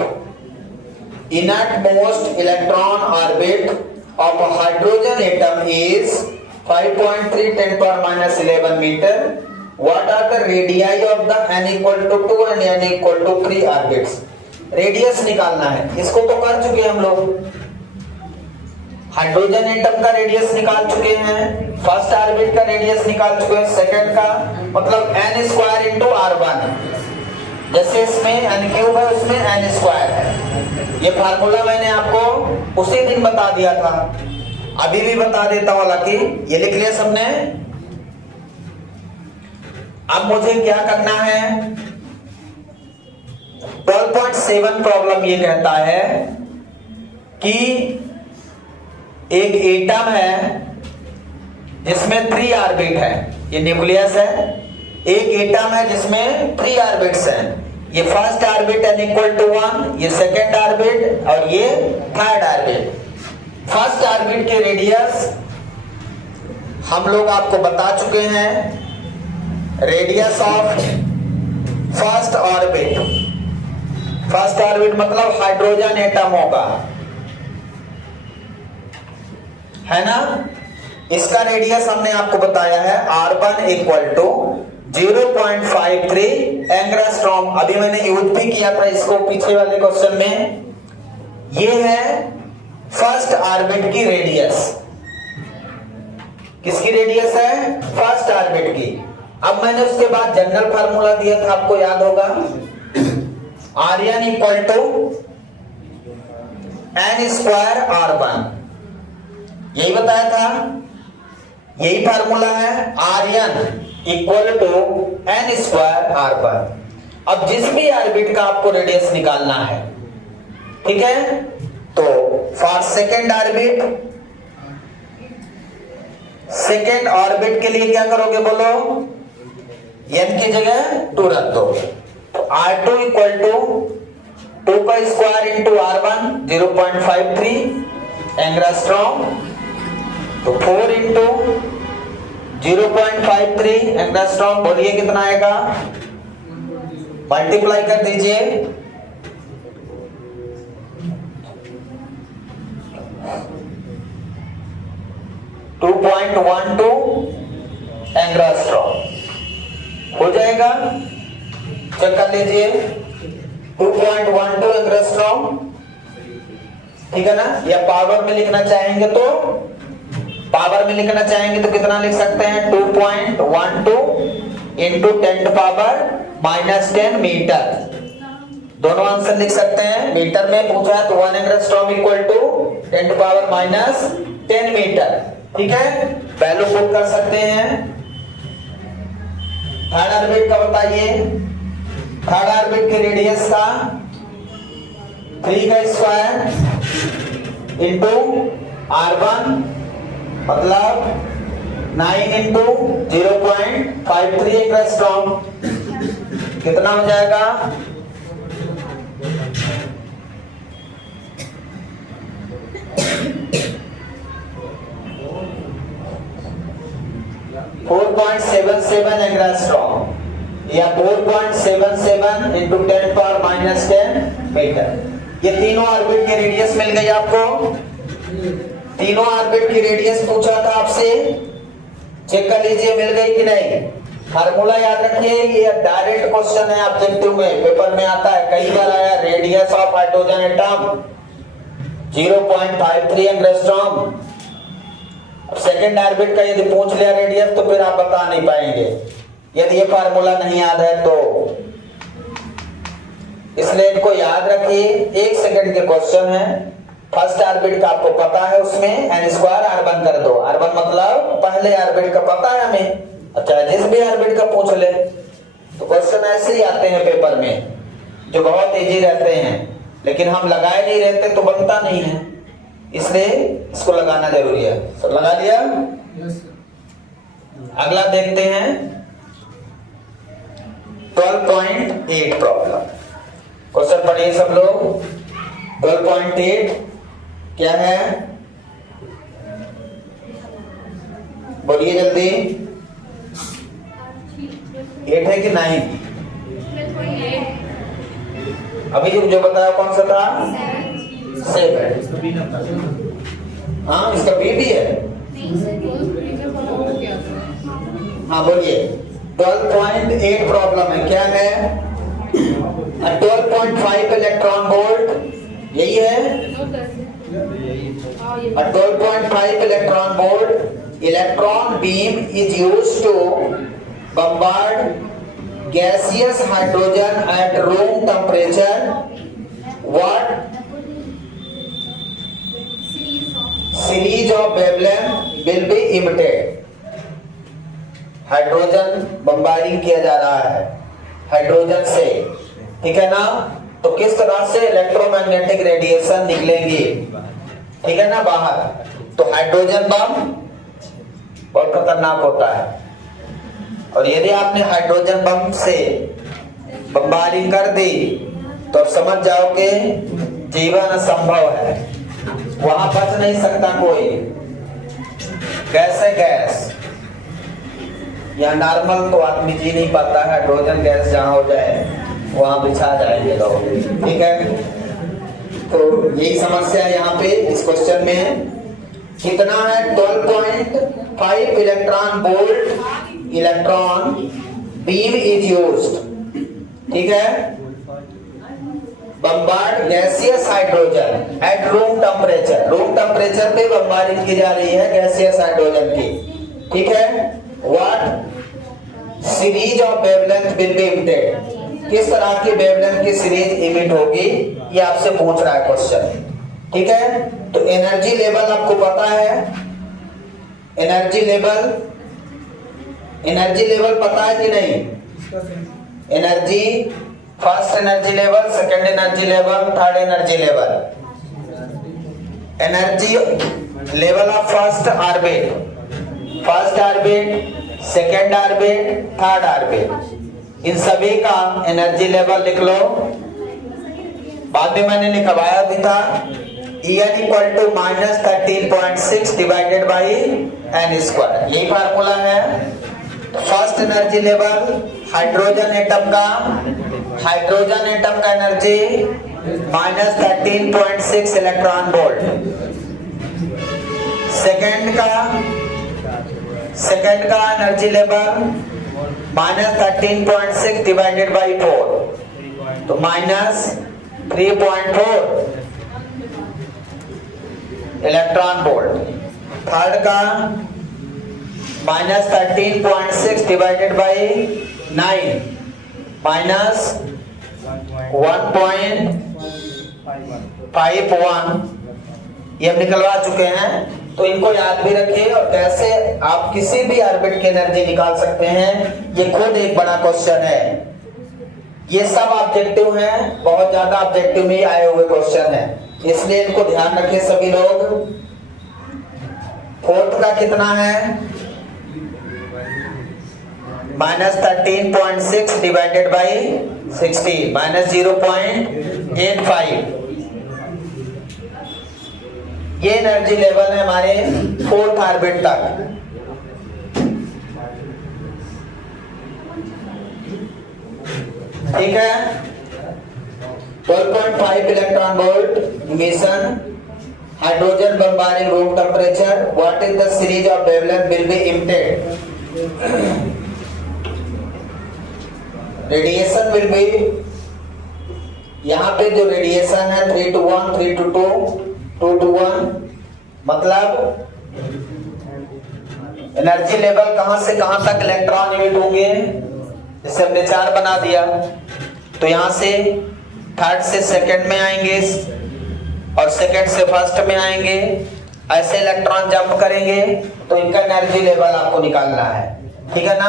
of a hydrogen atom is 5.3 10 power minus 11 meter. What are the radii of the n equal to 2 and n equal to 3 orbits? Radius निकालना है, इसको तो कर चुके हम लोग। हाइड्रोजन एटम का रेडियस निकाल चुके हैं, फर्स्ट ऑर्बिट का रेडियस निकाल चुके हैं, सेकंड का मतलब n स्क्वायर इंटू r1। जैसे इसमें n क्यूब है, उसमें n स्क्वायर है। ये फार्मूला मैंने आपको उसी दिन बता दिया था, अभी भी बता देता हूं। हालांकि ये लिख लिया सबने। अब मुझे क्या करना है? 12.7 प्रॉब्लम ये कहता है कि एक एटम है जिसमें 3 ऑर्बिट है, ये न्यूक्लियस है। एक एटम है जिसमें 3 ऑर्बिट्स हैं। ये first orbit n equal to 1, ये सेकेंड ऑर्बिट और ये थर्ड ऑर्बिट। फर्स्ट ऑर्बिट की रेडियस हम लोग आपको बता चुके हैं radius of first orbit. First orbit मतलब हाइड्रोजन एटम होगा, है ना। इसका रेडियस हमने आपको बताया है R1 इक्वल टू 0.53 एंग्स्ट्रॉम। अभी मैंने यूज भी किया था इसको पीछे वाले क्वेश्चन में। ये है फर्स्ट ऑर्बिट की रेडियस। किसकी रेडियस है? फर्स्ट ऑर्बिट की। अब मैंने उसके बाद जनरल फार्मूला दिया था, आपको याद होगा, Rn equal to n square R1, यही बताया था, यही फार्मूला है Rn equal to n square R1। अब जिस भी ऑर्बिट का आपको रेडियस निकालना है, ठीक है, तो for second orbit, second orbit के लिए क्या करोगे बोलो, n की जगह 2 रख दो। R2 इक्वल टू 2 का स्क्वायर इंटू R1 0.53 एंग्स्ट्रॉम, तो 4 इंटू 0.53 एंग्स्ट्रॉम, बोलिए कितना आएगा, मल्टीप्लाई कर दीजिए। एंग्स्ट्रॉम हो जाएगा, चेक कर लीजिए, 2.12 एंग्स्ट्रॉम, ठीक है ना। या पावर में लिखना चाहेंगे तो, पावर में लिखना चाहेंगे तो कितना लिख सकते हैं, 2.12 इंटू 10⁻⁻10 मीटर, दोनों आंसर लिख सकते हैं। मीटर में पूछा है तो 1 एंग्स्ट्रॉम इक्वल टू 10⁻⁻10 मीटर, ठीक है, वैल्यू पुट कर सकते हैं। थर्ड ऑर्बिट का बताइए, थर्ड ऑर्बिट के रेडियस का 3 का स्क्वायर इंटू R1 मतलब 9 इंटू 0.53 एंग्स्ट्रॉम, कितना हो जाएगा, 4.77 एंग्स्ट्रॉम या 4.77 इंटू 10⁻⁻10 मीटर। ये तीनों ऑर्बिट की रेडियस मिल गई आपको। तीनों ऑर्बिट की रेडियस पूछा था आपसे, चेक कर लीजिए मिल गई कि नहीं। फार्मूला याद रखिए, ये डायरेक्ट क्वेश्चन है, ऑब्जेक्टिव में पेपर में आता है, कई बार आया, radius of hydrogen atom 0.53 angstrom. Second orbit का यदि पूछ लिया रेडियस तो फिर आप बता नहीं पाएंगे यदि ये फार्मूला नहीं याद है तो, इसलिए इनको याद रखिए। 1 सेकंड के क्वेश्चन है, फर्स्ट ऑर्बिट का आपको पता है, उसमें n स्क्वायर R1 कर दो। R1 मतलब पहले ऑर्बिट का पता है हमें, अच्छा जिस भी ऑर्बिट का पूछ ले तो क्वेश्चन ऐसे ही आते हैं पेपर में, जो बहुत इजी रहते हैं, लेकिन हम लगाए नहीं रहते तो बनता नहीं है, इसलिए इसको लगाना जरूरी है। तो लगा दिया। अगला देखते हैं 12.8 प्रॉब्लम। क्वेश्चन पढ़िए सब लोग। 12.8 क्या है, बोलिए जल्दी। 8 है कि 9? अभी जो बताया कौन सा था, 7। हाँ इसका बी भी है। हाँ बोलिए। 12.8 प्रॉब्लम है, क्या है, 12.5 इलेक्ट्रॉन वोल्ट, यही है। 12.5 electron volt electron beam is used to bombard gaseous hydrogen at room temperature. What series of wavelength will be emitted? Hydrogen bombarding किया जा रहा है हाइड्रोजन से, ठीक है ना। तो किस तरह से इलेक्ट्रोमैग्नेटिक रेडिएशन निकलेंगी, ठीक है ना, बाहर। तो हाइड्रोजन बम बहुत खतरनाक होता है, और यदि आपने हाइड्रोजन बम से बम्बारिंग कर दी तो समझ जाओगे जीवन असंभव है, वहां बच नहीं सकता कोई। गैस है गैस, या नॉर्मल तो आदमी जी नहीं पाता है, हाइड्रोजन गैस जहाँ हो जाए वहां बिछा जाएंगे लोग, ठीक है। तो यही समस्या है यहाँ पे इस क्वेश्चन में। कितना है 12.5 electron volt electron beam is used, ठीक है, bombard gaseous hydrogen at room temperature. Room temperature पे बम्बारिंग की जा रही है गैसियस हाइड्रोजन की, ठीक है। What series of wavelength will be emitted, किस तरह की वेवलेंथ की सीरीज इमिट होगी, ये आपसे पूछ रहा है क्वेश्चन, ठीक है। तो एनर्जी लेवल आपको पता है, एनर्जी लेवल पता है कि नहीं? Energy, first energy level, second energy level, third energy level. Energy level of first orbit, second orbit, third orbit, इन सभी का एनर्जी लेवल लिख लो। बाद में मैंने लिखवाया भी था, En equal to -13.6 divided by n square, यही फार्मूला है। First energy level hydrogen atom का एनर्जी -13.6 इलेक्ट्रॉन वोल्ट। सेकंड का एनर्जी लेवल -13.6 डिवाइडेड बाई 4, तो -3.4 इलेक्ट्रॉन वोल्ट। थर्ड का -13.6 डिवाइडेड बाई 9, -1.51, ये हम निकलवा चुके हैं। तो इनको याद भी रखिए, और कैसे आप किसी भी ऑर्बिट की एनर्जी निकाल सकते हैं, ये खुद एक बड़ा क्वेश्चन है। ये सब ऑब्जेक्टिव हैं, बहुत ज्यादा ऑब्जेक्टिव में आए हुए क्वेश्चन हैं, इसलिए इनको ध्यान रखिए सभी लोग। फोर्थ का कितना है? -13.6 डिवाइडेड बाई 16, -0.85। ये एनर्जी लेवल है हमारे फोर्थ ऑर्बिट तक। ठीक है, 12.5 electron volt emission, hydrogen bombarding room temperature, what is the series of wavelength will be emitted, radiation will be, यहाँ पे जो रेडिएशन है 3 to 1, 3 to 2, 2 to 1, मतलब एनर्जी लेवल कहां से कहां तक इलेक्ट्रॉन इमिट होंगे। जैसे हमने 4 बना दिया, तो यहां से थर्ड से सेकंड में आएंगे और सेकंड से फर्स्ट में आएंगे, ऐसे इलेक्ट्रॉन जंप करेंगे, तो इनका एनर्जी लेवल आपको निकालना है, ठीक है ना।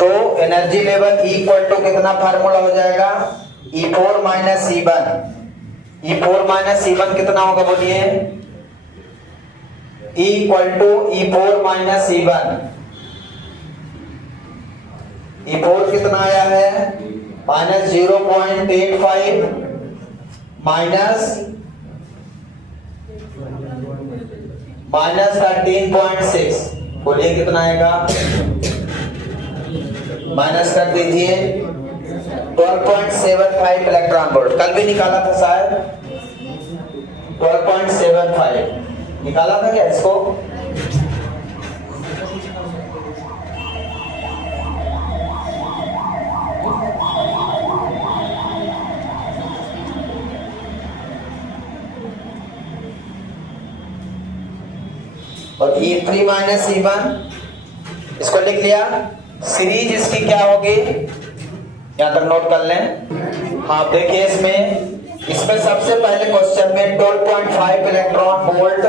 तो एनर्जी लेवल इक्वल टू कितना फार्मूला हो जाएगा, E4 - E1। E4 - E1 कितना होगा बोलिए, E4 - E1। E4 कितना आया है, -0.85 -13.6, बोलिए कितना आएगा, माइनस कर दीजिए 12.75 इलेक्ट्रॉन वोल्ट। कल भी निकाला था शायद, 12.75 निकाला था क्या इसको? और E3 - E1 इसको लिख लिया। सीरीज इसकी क्या होगी, यहां तक नोट कर लें। हाँ देखिए, इसमें सबसे पहले क्वेश्चन में 12.5 इलेक्ट्रॉन वोल्ट,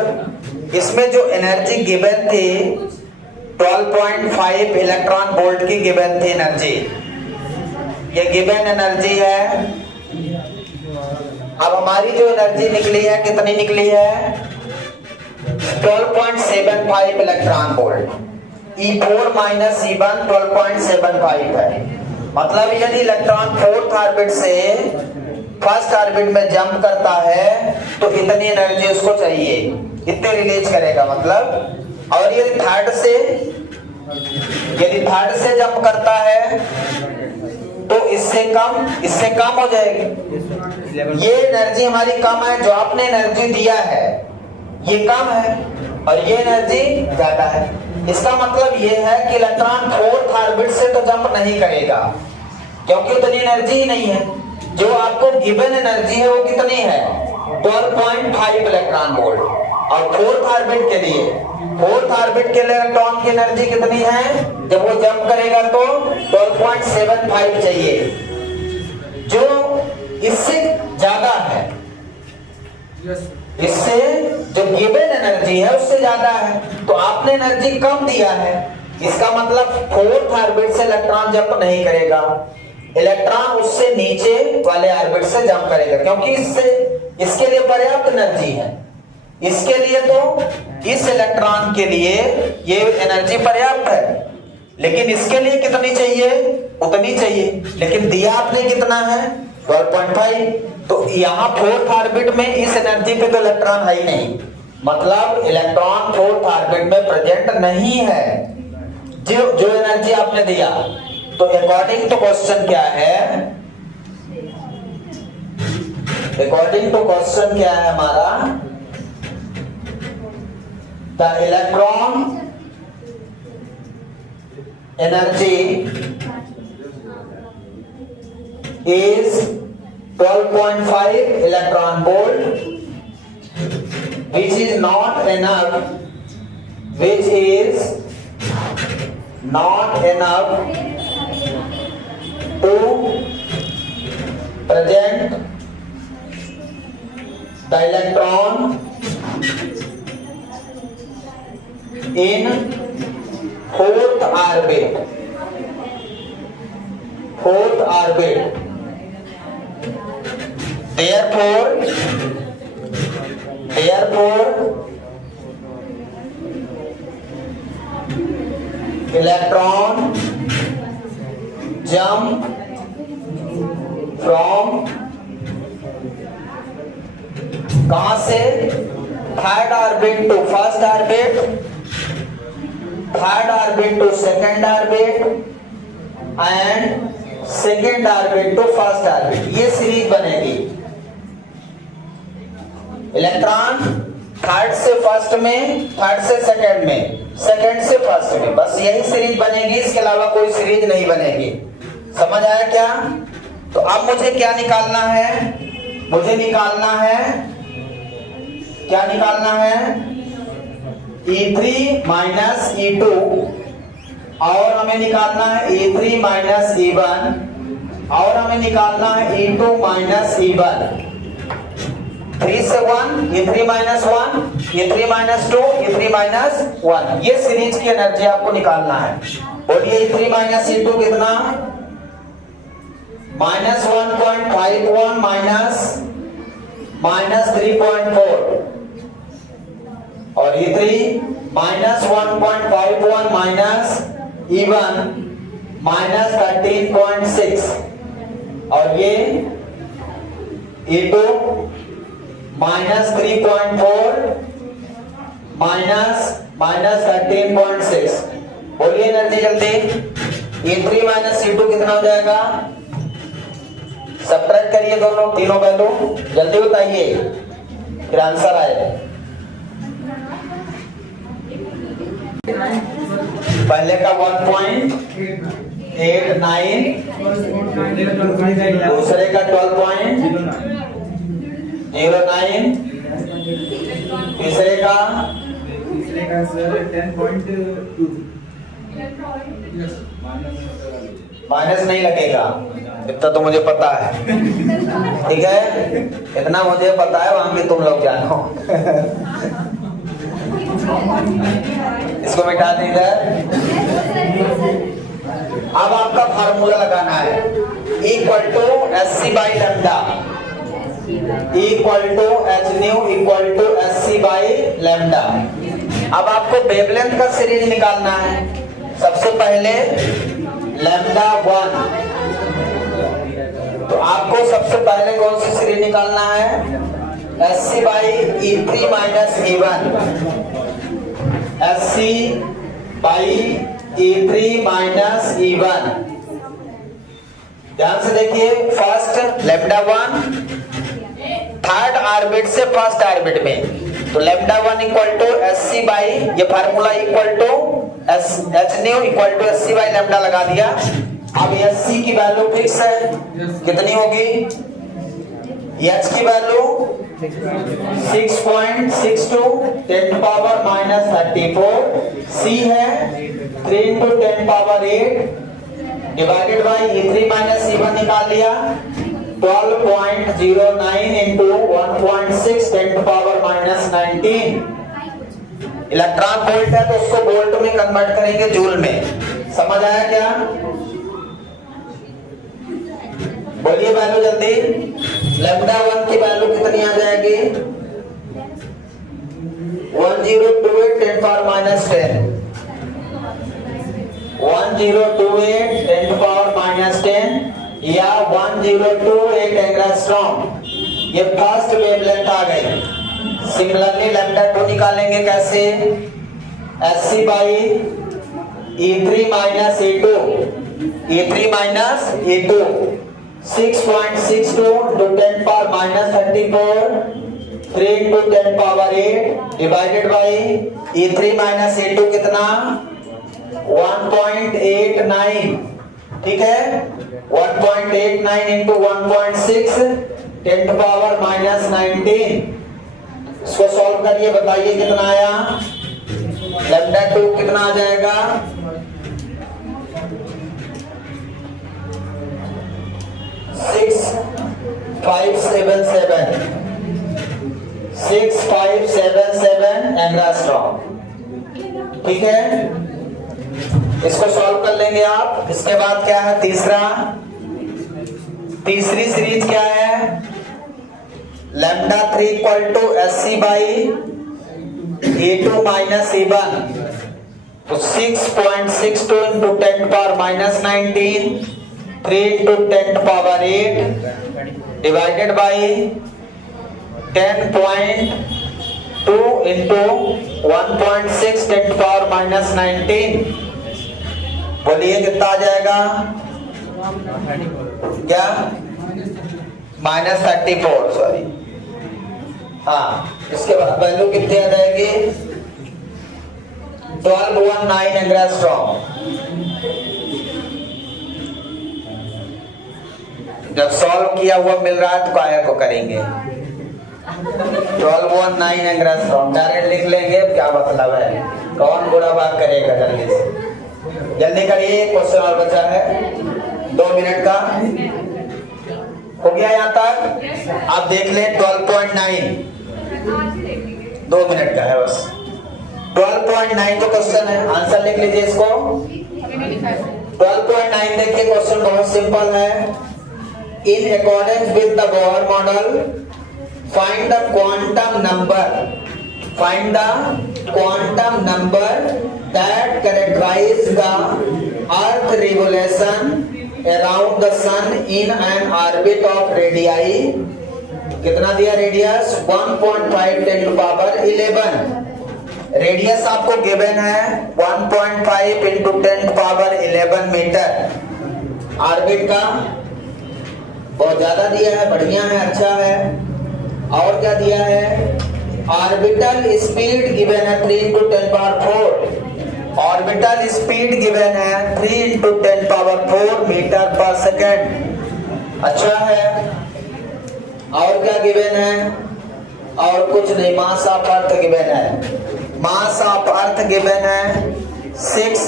इसमें जो एनर्जी गिवन थी 12.5 इलेक्ट्रॉन वोल्ट की गिवन थी एनर्जी, ये गिवन एनर्जी है। अब हमारी जो एनर्जी निकली है कितनी निकली है, 12.75 इलेक्ट्रॉन वोल्ट। E4 - E1 12.75 है। मतलब यदि इलेक्ट्रॉन फोर्थ ऑर्बिट से फर्स्ट ऑर्बिट में जंप करता है तो इतनी एनर्जी उसको चाहिए, इतने रिलीज करेगा मतलब। और यदि थर्ड से यदि थर्ड से जंप करता है तो इससे कम हो जाएगी। ये एनर्जी हमारी कम है, जो आपने एनर्जी दिया है ये कम है और ये एनर्जी ज्यादा है। इसका मतलब ये है कि इलेक्ट्रॉन फोर्थ ऑर्बिट से तो जंप नहीं करेगा क्योंकि उतनी एनर्जी ही नहीं है। जो आपको गिवन एनर्जी है वो कितनी है? 12.5 इलेक्ट्रॉन वोल्ट। और फोर्थ ऑर्बिट के लिए इलेक्ट्रॉन की एनर्जी कितनी है? जब वो जंप करेगा तो 12.75 चाहिए, जो इससे ज्यादा है। इससे जो गिवन एनर्जी है उससे ज्यादा है, तो आपने एनर्जी कम दिया है। इसका मतलब फोर्थ ऑर्बिट से इलेक्ट्रॉन जंप नहीं करेगा, इलेक्ट्रॉन उससे नीचे वाले ऑर्बिट से जंप करेगा क्योंकि इसके लिए पर्याप्त एनर्जी है। इसके लिए तो इस इलेक्ट्रॉन के लिए ये एनर्जी पर्याप्त है, लेकिन इसके लिए कितनी चाहिए? उतनी चाहिए, लेकिन दिया आपने कितना है? 12.5। तो यहाँ फोर्थ ऑर्बिट में इस एनर्जी पे तो इलेक्ट्रॉन है ही नहीं, मतलब इलेक्ट्रॉन फोर्थ ऑर्बिट में प्रेजेंट नहीं है जो एनर्जी आपने दिया। तो अकॉर्डिंग टू क्वेश्चन क्या है? अकॉर्डिंग टू क्वेश्चन क्या है हमारा? The electron energy is 12.5 electron volt, which is not enough to present the electron in fourth orbit. Therefore electron jump from कहां से? Third orbit to first orbit, third orbit to second orbit and second orbit to first orbit. ये सीरीज बनेगी। इलेक्ट्रॉन थर्ड से फर्स्ट में, थर्ड से सेकंड में, सेकंड से फर्स्ट में, बस यही सीरीज बनेगी, इसके अलावा कोई सीरीज नहीं बनेगी। समझ आया क्या? तो अब मुझे क्या निकालना है? मुझे निकालना है, क्या निकालना है? E3 माइनस E2, और हमें निकालना है E3 माइनस E1, और हमें निकालना है E2 माइनस E1। 3 से 1, E3 minus 1, E3 minus 2, E3 minus 1। ये सीरीज की एनर्जी आपको निकालना है। बोलिए E3 माइनस E2 कितना? माइनस 1.51 माइनस 3.4, और E3 minus 1.51 minus E1 minus 13.6, और ये E2 माइनस 3.4 माइनस 13.6। बोलिए एनर्जी जल्दी। E3 माइनस E2 कितना हो जाएगा? सब्ट्रैक्ट करिए दोनों, तीनों वैल्यू, जल्दी बताइए फिर आंसर आए। पहले का 1.89, दूसरे का 12.09, तीसरे का सर 10.2। माइनस नहीं लगेगा, इतना तो मुझे पता है। ठीक है, इतना मुझे पता है, वहां भी तुम लोग जानो। इसको मिटा देंगे। अब आपका फार्मूला लगाना है, equal to SC by lambda, equal to H nu equal to SC by lambda. अब आपको वेवलेंथ का सीरीज निकालना है। सबसे पहले लैम्डा 1, तो आपको सबसे पहले कौन सी सीरीज निकालना है? SC by E3 minus E1, SC by E3 minus E1। ध्यान से देखिए, फर्स्ट लैम्डा 1 थर्ड ऑर्बिट से फर्स्ट ऑर्बिट में, तो lambda 1 equal to SC by, ये formula equal to H nu equal to SC by lambda लगा दिया। अब SC की वैल्यू फिक्स है, कितनी होगी? H की वैल्यू 6.62 10 पावर माइनस 34, C है 3 into 10 power 8 divided by E3 minus E1 निकाल लिया, 12.09 into 1.6 10 to power minus 19। Electron volt है तो उसको वोल्ट में कन्वर्ट करेंगे जूल में। समझ आया क्या? बोलिए वैल्यू जल्दी। लैम्डा 1 की वैल्यू कितनी आ जाएगी? 1028 10 power minus 10, 1028 10 to power minus 10 या 1028 एंगस्ट्रॉम। ये फर्स्ट वेवलेंथ आ गई। सिमिलरली लैम्डा 2 निकालेंगे कैसे? SC by E3 minus E2, E3 minus E2 6.62 to 10 power minus 34 3 into 10 power 8 divided by E3 minus E2 कितना? 1.89। ठीक है, 1.89 into 1.6 10 to power minus 19। इसको सॉल्व करिए, बताइए कितना आया? लैम्डा 2 कितना आ जाएगा? 6577 एंगस्ट्रॉम। ठीक है, इसको सॉल्व कर लेंगे आप। इसके बाद क्या है? तीसरी सीरीज क्या है? Lambda 3 equal to SC by E2 minus E1, तो 6.62 into 10 power minus 19 3 into 10 power 8 divided by 10.2 into 1.6 10 power minus 19। बोलिए कितना आ जाएगा? क्या? -34, सॉरी। हाँ, इसके बाद वैल्यू कितनी आ जाएगी? 1219 एंगस्ट्रॉम। जब सॉल्व किया हुआ मिल रहा है तो काय को करेंगे? 1219 एंगस्ट्रॉम डायरेक्ट लिख लेंगे, क्या मतलब है? कौन बुरा बात करेगा? जल्दी से जल्दी करिए, क्वेश्चन और बचा है 2 मिनट का। हो गया यहाँ तक? आप देख लें 12.9 2 मिनट का है बस। 12.9 तो क्वेश्चन है, आंसर लिख लीजिए इसको। 12.9 देखिए, क्वेश्चन बहुत सिंपल है। In accordance with the Bohr model find the quantum number that characterize the earth revolution around the sun in an orbit of radii। कितना दिया रेडियस? 1.5 10 to power 11। रेडियस आपको गिवन है 1.5 into 10 to power 11 metre. Orbit का बहुत ज्यादा दिया है, बढ़िया है, अच्छा है। और क्या दिया है? ऑर्बिटल स्पीड गिवन है 3 into 10 power 4। Orbital speed given है 3 into 10 power 4 मीटर पर सेकेंड। अच्छा है। और क्या गिवन है? और कुछ नहीं, मास ऑफ अर्थ गिवन है। मास ऑफ अर्थ गिवन है 6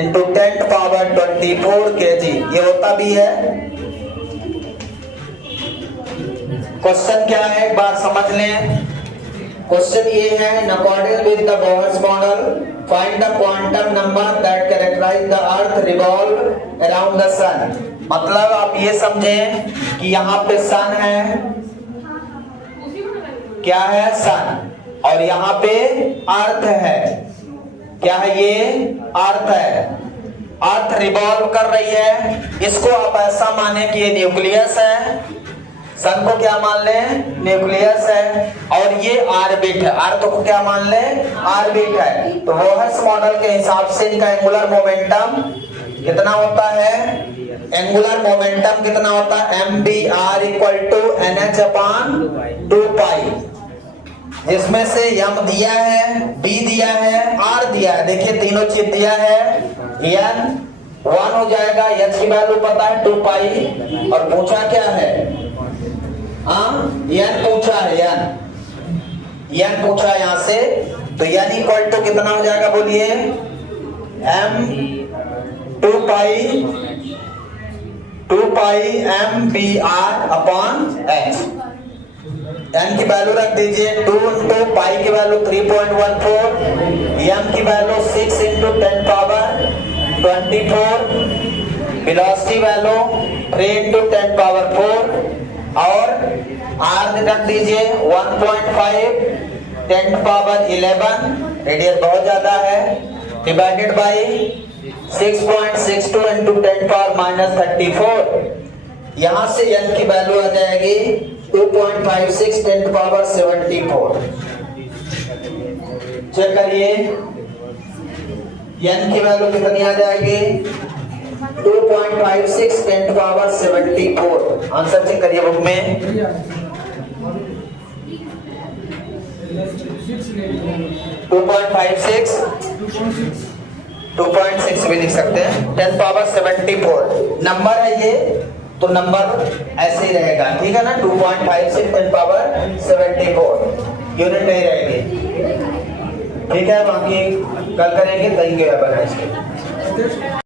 into 10 power 24 kg। ये होता भी है। क्वेश्चन क्या है एक बार समझ लें। क्वेश्चन ये है, in accordance with the Bohr's model, find the quantum number that characterize the Earth revolve around the sun। मतलब आप ये समझें कि यहाँ पे सन है, क्या है? सन। और यहाँ पे अर्थ है, क्या है? ये अर्थ है। अर्थ रिवॉल्व कर रही है। इसको आप ऐसा माने कि ये न्यूक्लियस है, सन को क्या मान लें, न्यूक्लियस है, और ये ऑर्बिट है, अर्थ को क्या मान लें, ऑर्बिट है। तो वोहर्स मॉडल के हिसाब से इनका एंगुलर मोमेंटम कितना होता है, एंगुलर मोमेंटम कितना होता है, mvr इक्वल टू NH/2π, जिसमें से m दिया है, b दिया है, r दिया है। देखिए तीनों चीज दिया है, n 1 हो जाएगा, h की वैल्यू पता है 2π, और पूछा क्या है, n पूछा है, n पूछा है यहाँ से, तो n इक्वल टू कितना हो जाएगा बोलिए, m2π mvr/h। n की वैल्यू रख दीजिए 2 into पाई की वैल्यू 3.14, m की value 6 into 10 power 24, velocity value 3 into 10 power 4, और r रख दीजिए 1.5 10 पावर 11, रेडियस बहुत ज्यादा है, डिवाइडेड बाई 6.62 into 10 पावर -34। यहाँ से n की वैल्यू आ जाएगी 2.56 10 पावर 74। चेक करिए n की वैल्यू कितनी आ जाएगी, 2.56 10 पावर 74। आंसर चेक करिए बुक में, 2.6 भी लिख सकते हैं, 10 पावर 74 नंबर है ये, तो नंबर ऐसे ही रहेगा, ठीक है ना, 2.56 10 पावर 74 यूनिट नहीं रहेगी, ठीक है। बाकी कल करेंगे, थैंक यू।